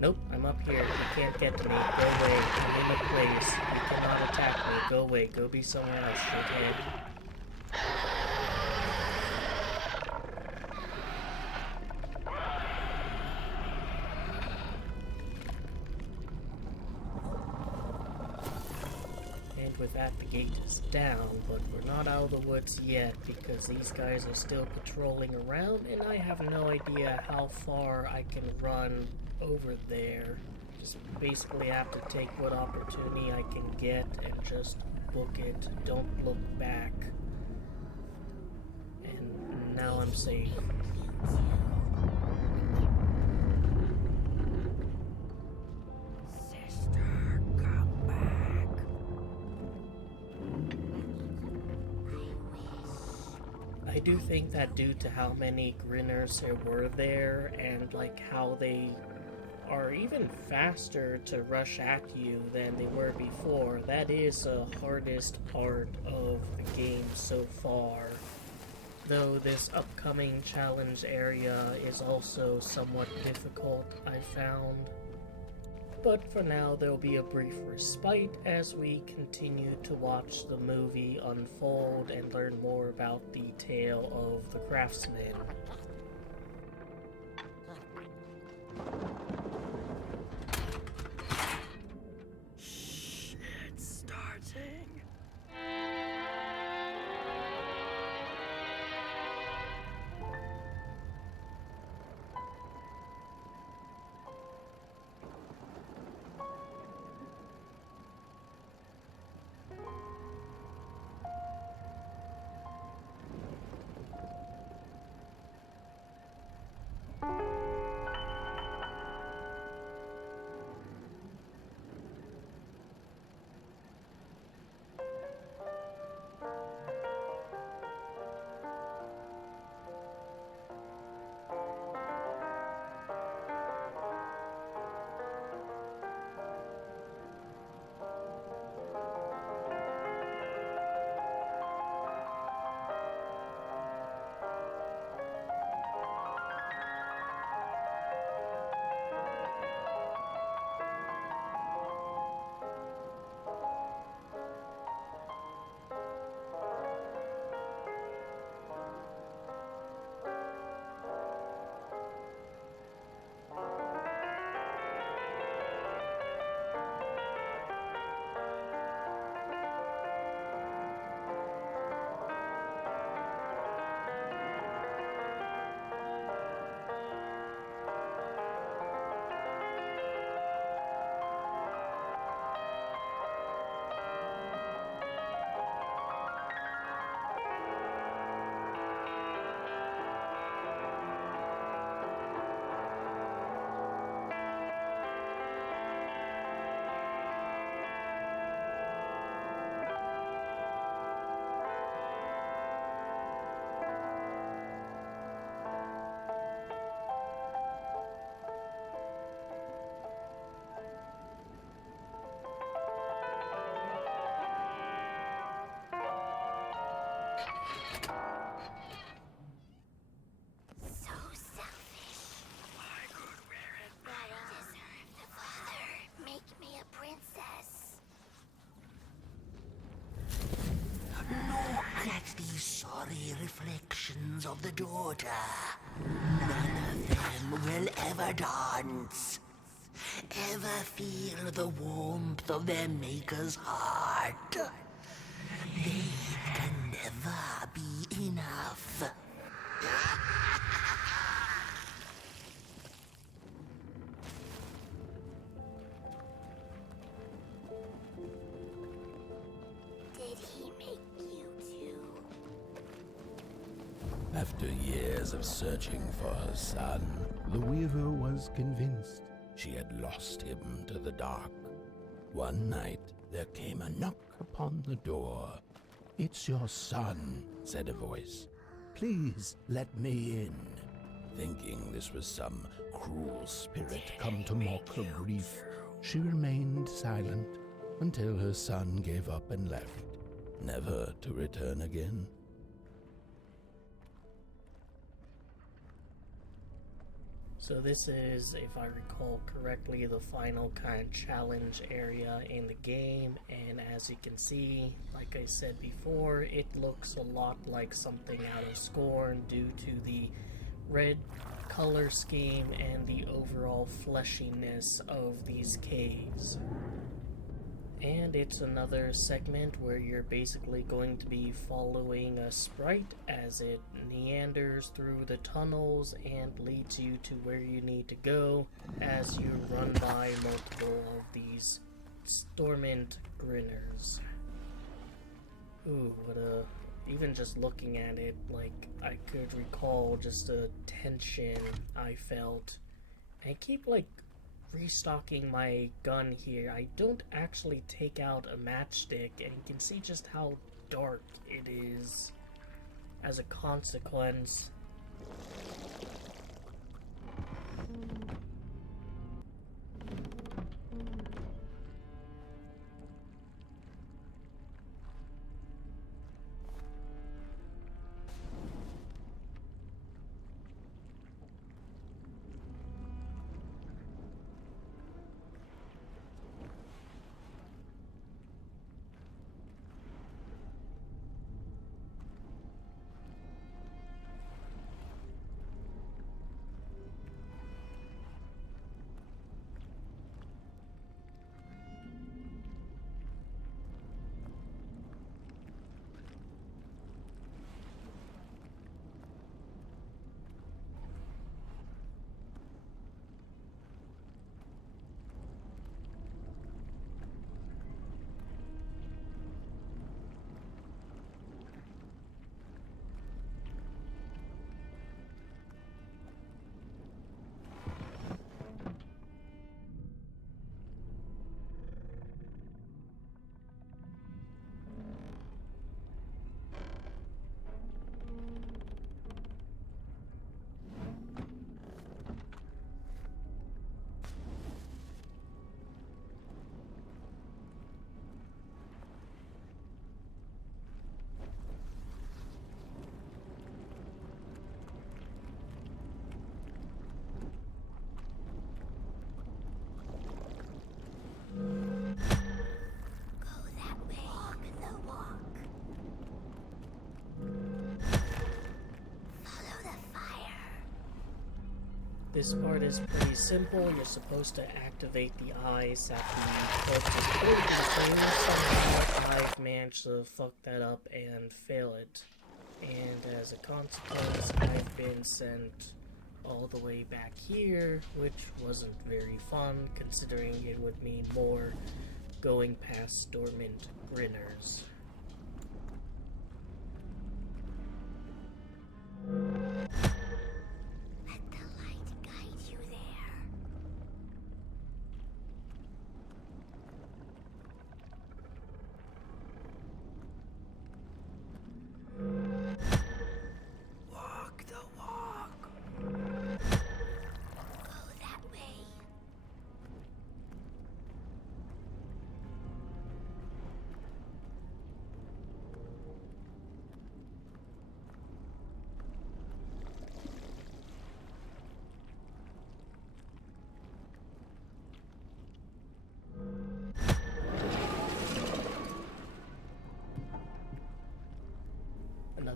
Nope, I'm up here. You can't get to me. Go away. I'm in a place. You cannot attack me. Go away. Go be somewhere else, shithead. And with that, the gate is down, but we're not out of the woods yet because these guys are still patrolling around, and I have no idea how far I can run over there. Just basically have to take what opportunity I can get and just book it. Don't look back. And now I'm safe. Sister, come back. I do think that due to how many Grinners there were there, and like how they are even faster to rush at you than they were before, that is the hardest part of the game so far. Though this upcoming challenge area is also somewhat difficult, I found. But for now, there will be a brief respite as we continue to watch the movie unfold and learn more about the tale of the craftsman. Shh, it's starting. reflections of the daughter. None of them will ever dance. Ever feel the warmth of their maker's heart. They can never be enough. Did he make you too? After years of searching for her son, the weaver was convinced she had lost him to the dark. One night, there came a knock upon the door. "It's your son," said a voice. "Please let me in." Thinking this was some cruel spirit come to mock her grief, she remained silent until her son gave up and left, never to return again. So this is, if I recall correctly, the final kind of challenge area in the game, and as you can see, like I said before, it looks a lot like something out of Scorn due to the red color scheme and the overall fleshiness of these caves. And it's another segment where you're basically going to be following a sprite as it meanders through the tunnels and leads you to where you need to go as you run by multiple of these Stormint Grinners. Ooh, what a... Even just looking at it, like, I could recall just the tension I felt. I keep, like, restocking my gun here. I don't actually take out a matchstick, and you can see just how dark it is as a consequence. This part is pretty simple. You're supposed to activate the eyes at the closest point. Somehow I've managed to fuck that up and fail it. And as a consequence, I've been sent all the way back here, which wasn't very fun, considering it would mean more going past Stormint Grinners.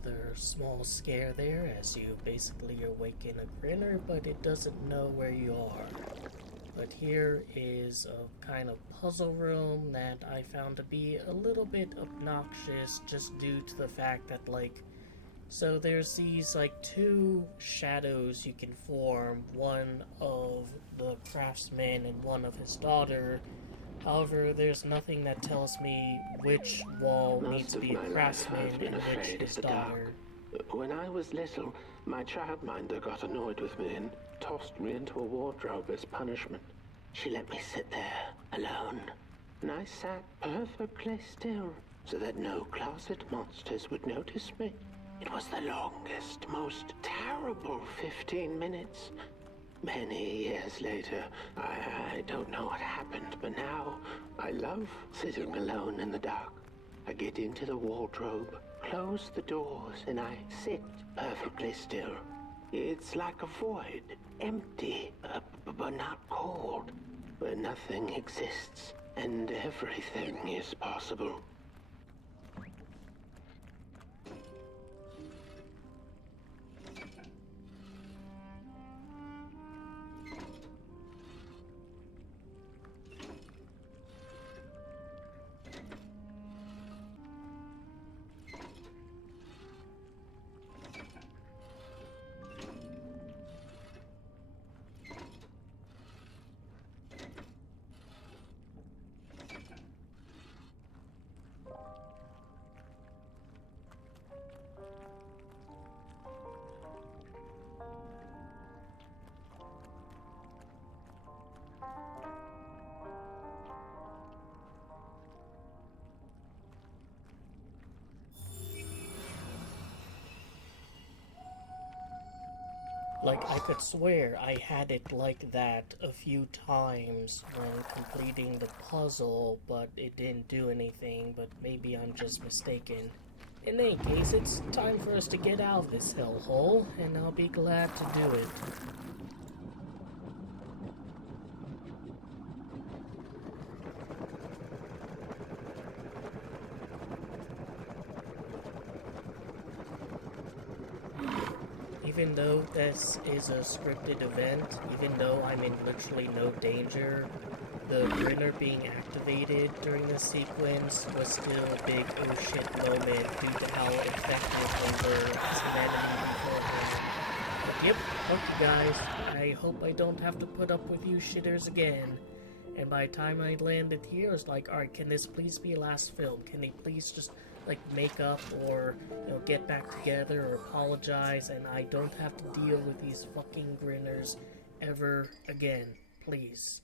another small scare there, as you basically awaken a Grinner, but it doesn't know where you are. But here is a kind of puzzle room that I found to be a little bit obnoxious just due to the fact that, like, so there's these, like, two shadows you can form, one of the craftsman and one of his daughter. However, there's nothing that tells me which wall needs to be a craftsman and which his daughter. When I was little, my childminder got annoyed with me and tossed me into a wardrobe as punishment. She let me sit there, alone, and I sat perfectly still so that no closet monsters would notice me. It was the longest, most terrible 15 minutes. Many years later, I don't know what happened, but now I love sitting alone in the dark. I get into the wardrobe, close the doors, and I sit perfectly still. It's like a void, empty, but not cold, where nothing exists and everything is possible. Like, I could swear I had it like that a few times when completing the puzzle, but it didn't do anything, but maybe I'm just mistaken. In any case, it's time for us to get out of this hellhole, and I'll be glad to do it. Even though this is a scripted event, even though I'm in literally no danger, the Grinner being activated during this sequence was still a big oh shit moment due to how effective they were as an enemy beforehand. But yep, fuck you guys. I hope I don't have to put up with you shitters again. And by the time I landed here, I was like, alright, can this please be a last film? Can they please just, like, make up or, you know, get back together or apologize, and I don't have to deal with these fucking Grinners ever again, please.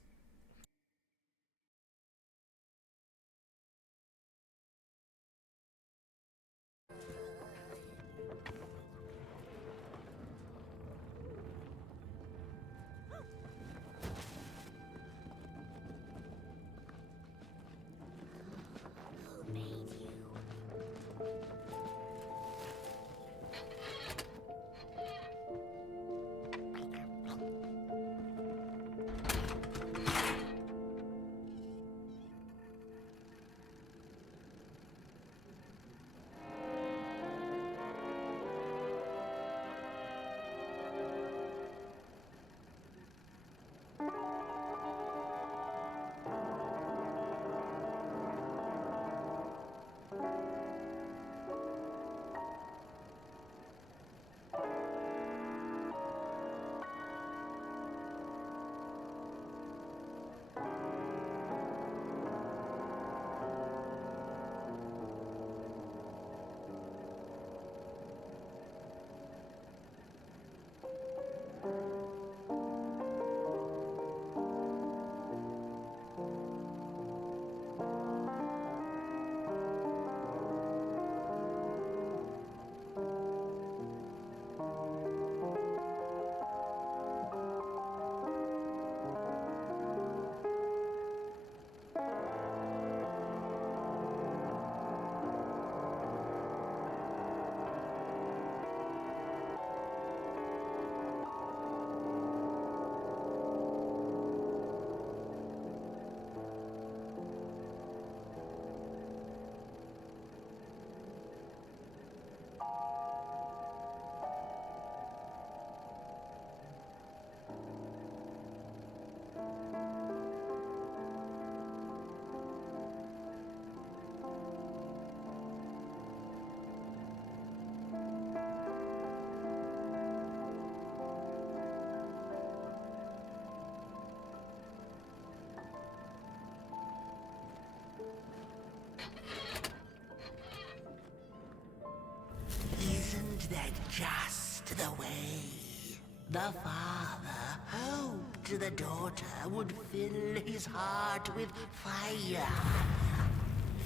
just the way. The father hoped the daughter would fill his heart with fire,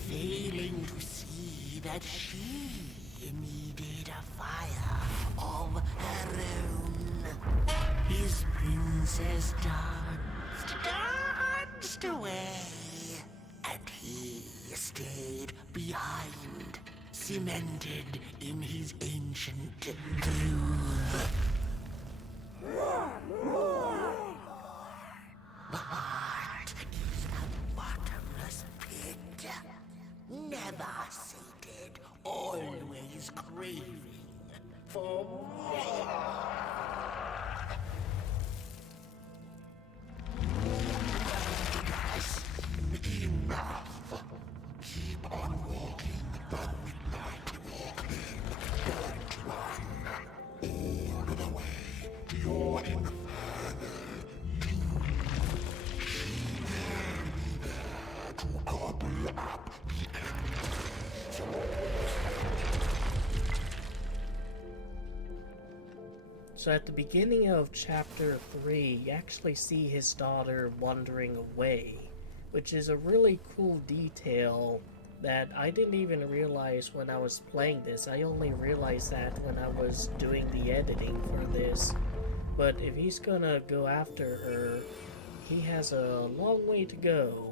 failing to see that she needed a fire of her own. His princess danced away, and he stayed behind, cemented in his ancient groove. The heart is a bottomless pit, never sated, always craving for more. Enough. Keep on walking the midnight walk then. Don't run. All the way to your infernal doom. She will be there to gobble up the So at the beginning of chapter 3, you actually see his daughter wandering away, which is a really cool detail that I didn't even realize when I was playing this. I only realized that when I was doing the editing for this. But if he's gonna go after her, he has a long way to go.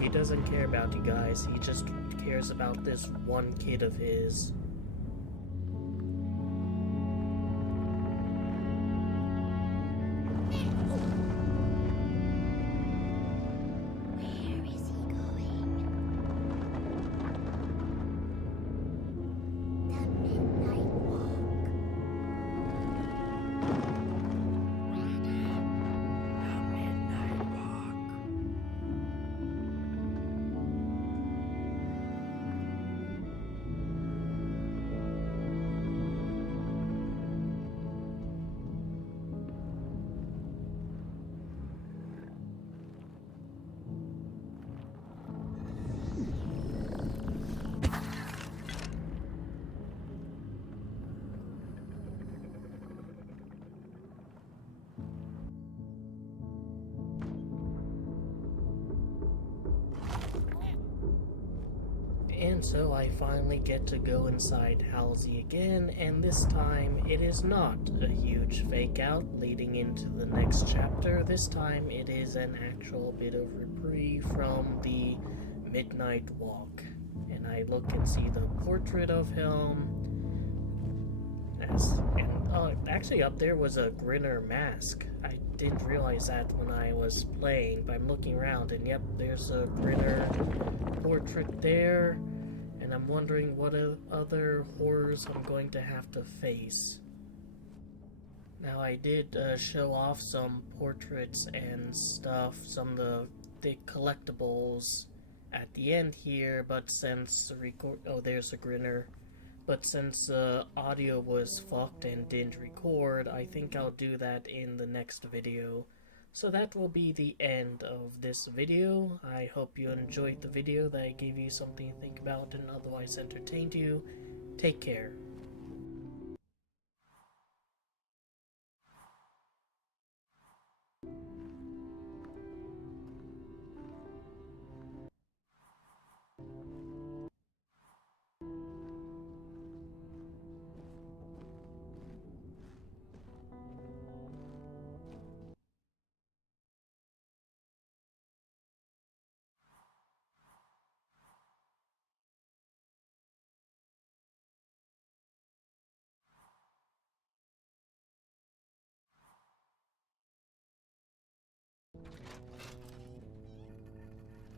He doesn't care about you guys, he just cares about this one kid of his. And so I finally get to go inside Halsey again, and this time it is not a huge fake out leading into the next chapter. This time it is an actual bit of reprieve from the midnight walk. And I look and see the portrait of him. Actually up there was a Grinner mask. I didn't realize that when I was playing, but I'm looking around and yep, there's a Grinner portrait there. And I'm wondering what other horrors I'm going to have to face. Now I did show off some portraits and stuff, some of the collectibles at the end here, but since there's a Grinner. But since audio was fucked and didn't record, I think I'll do that in the next video. So that will be the end of this video. I hope you enjoyed the video, that I gave you something to think about and otherwise entertained you. Take care.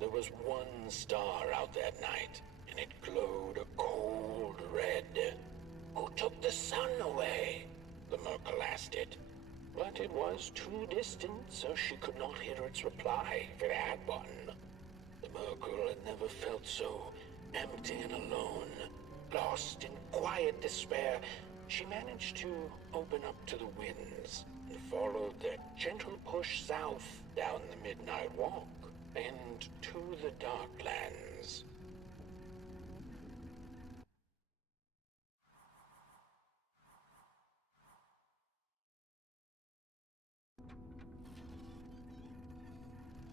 There was one star out that night, and it glowed a cold red. Who took the sun away? The Merkel asked it. But it was too distant, so she could not hear its reply, if it had one. The Merkel had never felt so empty and alone. Lost in quiet despair, she managed to open up to the winds and followed their gentle push south down the midnight walk and to the Darklands.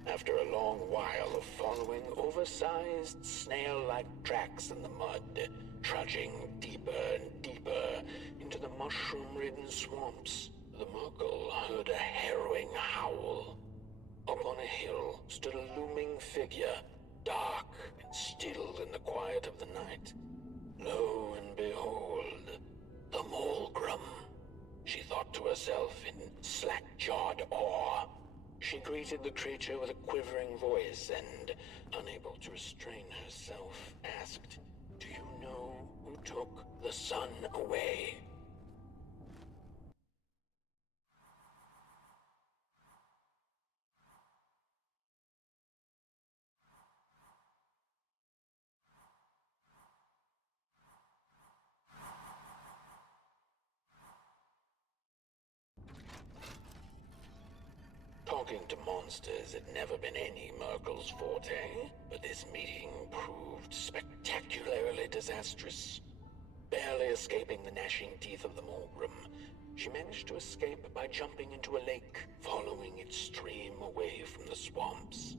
After a long while of following oversized snail-like tracks in the mud, trudging deeper and deeper into the mushroom-ridden swamps, the Merkel heard a harrowing howl. Up on a hill stood a looming figure, dark and still in the quiet of the night. Lo and behold, the Mulgrim, she thought to herself in slack-jawed awe. She greeted the creature with a quivering voice and, unable to restrain herself, asked, "Do you know who took the sun away?" Talking to monsters had never been any Merkel's forte, but this meeting proved spectacularly disastrous. Barely escaping the gnashing teeth of the Mulgrim, she managed to escape by jumping into a lake, following its stream away from the swamps.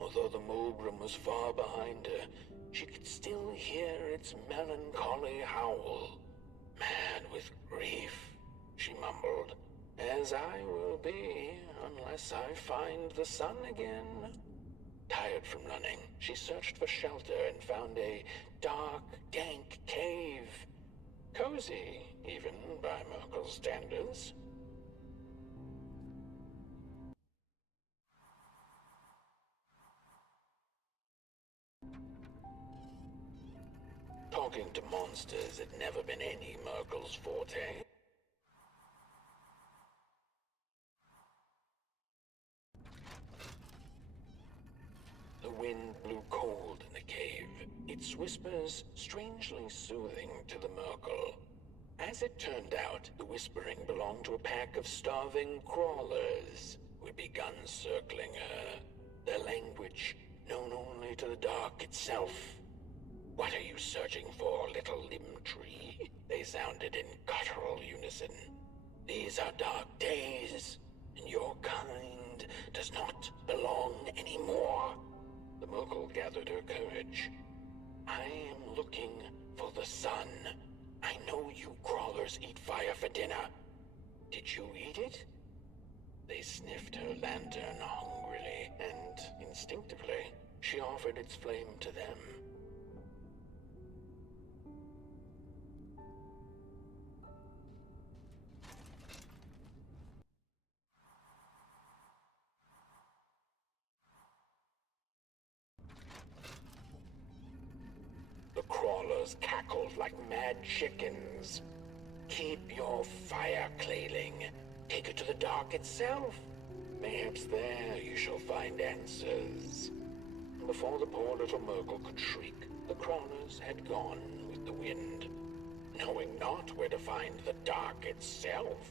Although the Mulgrim was far behind her, she could still hear its melancholy howl. Mad with grief, she mumbled, "As I will be, unless I find the sun again." Tired from running, she searched for shelter and found a dark, dank cave. Cozy, even by Merkel's standards. Talking to monsters had never been any Merkel's forte. The wind blew cold in the cave, its whispers strangely soothing to the Merkel. As it turned out, the whispering belonged to a pack of starving crawlers who had begun circling her, their language known only to the dark itself. "What are you searching for, little limb tree?" they sounded in guttural unison. "These are dark days, and your kind does not belong anymore." The Merkel gathered her courage. I am looking for the sun. I know you crawlers eat fire for dinner. Did you eat it? They sniffed her lantern hungrily, and instinctively, she offered its flame to them. The crawlers cackled like mad chickens. Keep your fire, Clayling. Take it to the dark itself. Mayhaps there you shall find answers. Before the poor little Merkle could shriek, the crawlers had gone with the wind. Knowing not where to find the dark itself,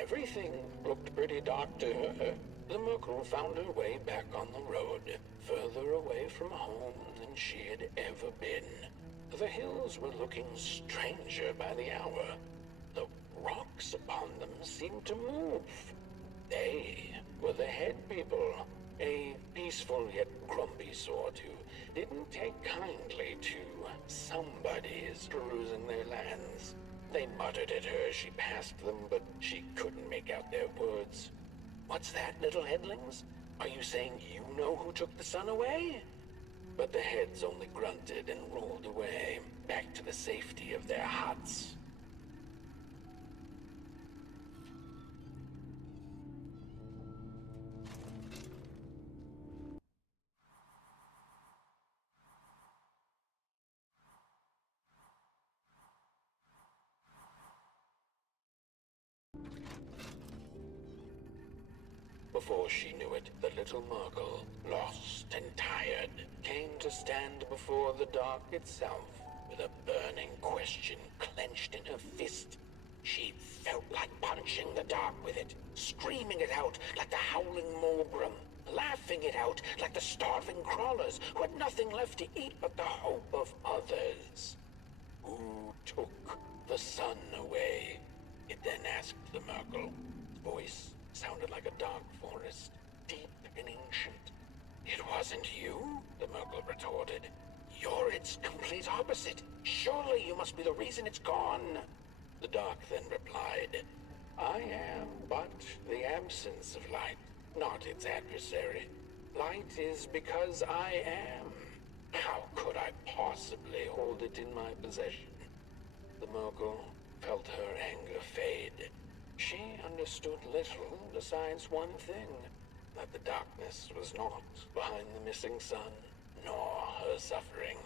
everything looked pretty dark to her. The Merkle found her way back on the road, further away from home than she had ever been. The hills were looking stranger by the hour. The rocks upon them seemed to move. They were the head people, a peaceful yet grumpy sort who didn't take kindly to somebody's perusing their lands. They muttered at her as she passed them, but she couldn't make out their words. What's that, little headlings? Are you saying you know who took the sun away? But the heads only grunted and rolled away, back to the safety of their huts. Before she knew it, the little Merkle, lost and tired, came to stand before the dark itself, with a burning question clenched in her fist. She felt like punching the dark with it, screaming it out like the howling Morgrim, laughing it out like the starving crawlers who had nothing left to eat but the hope of others. Who took the sun away? It then asked the Merkle. Its voice sounded like a dark forest, deep and ancient. It wasn't you, the Merkle retorted. You're its complete opposite. Surely you must be the reason it's gone. The dark then replied, I am but the absence of light, not its adversary. Light is because I am. How could I possibly hold it in my possession? The Merkle felt her anger fade. She understood little besides one thing, that the darkness was not behind the missing sun, nor her suffering.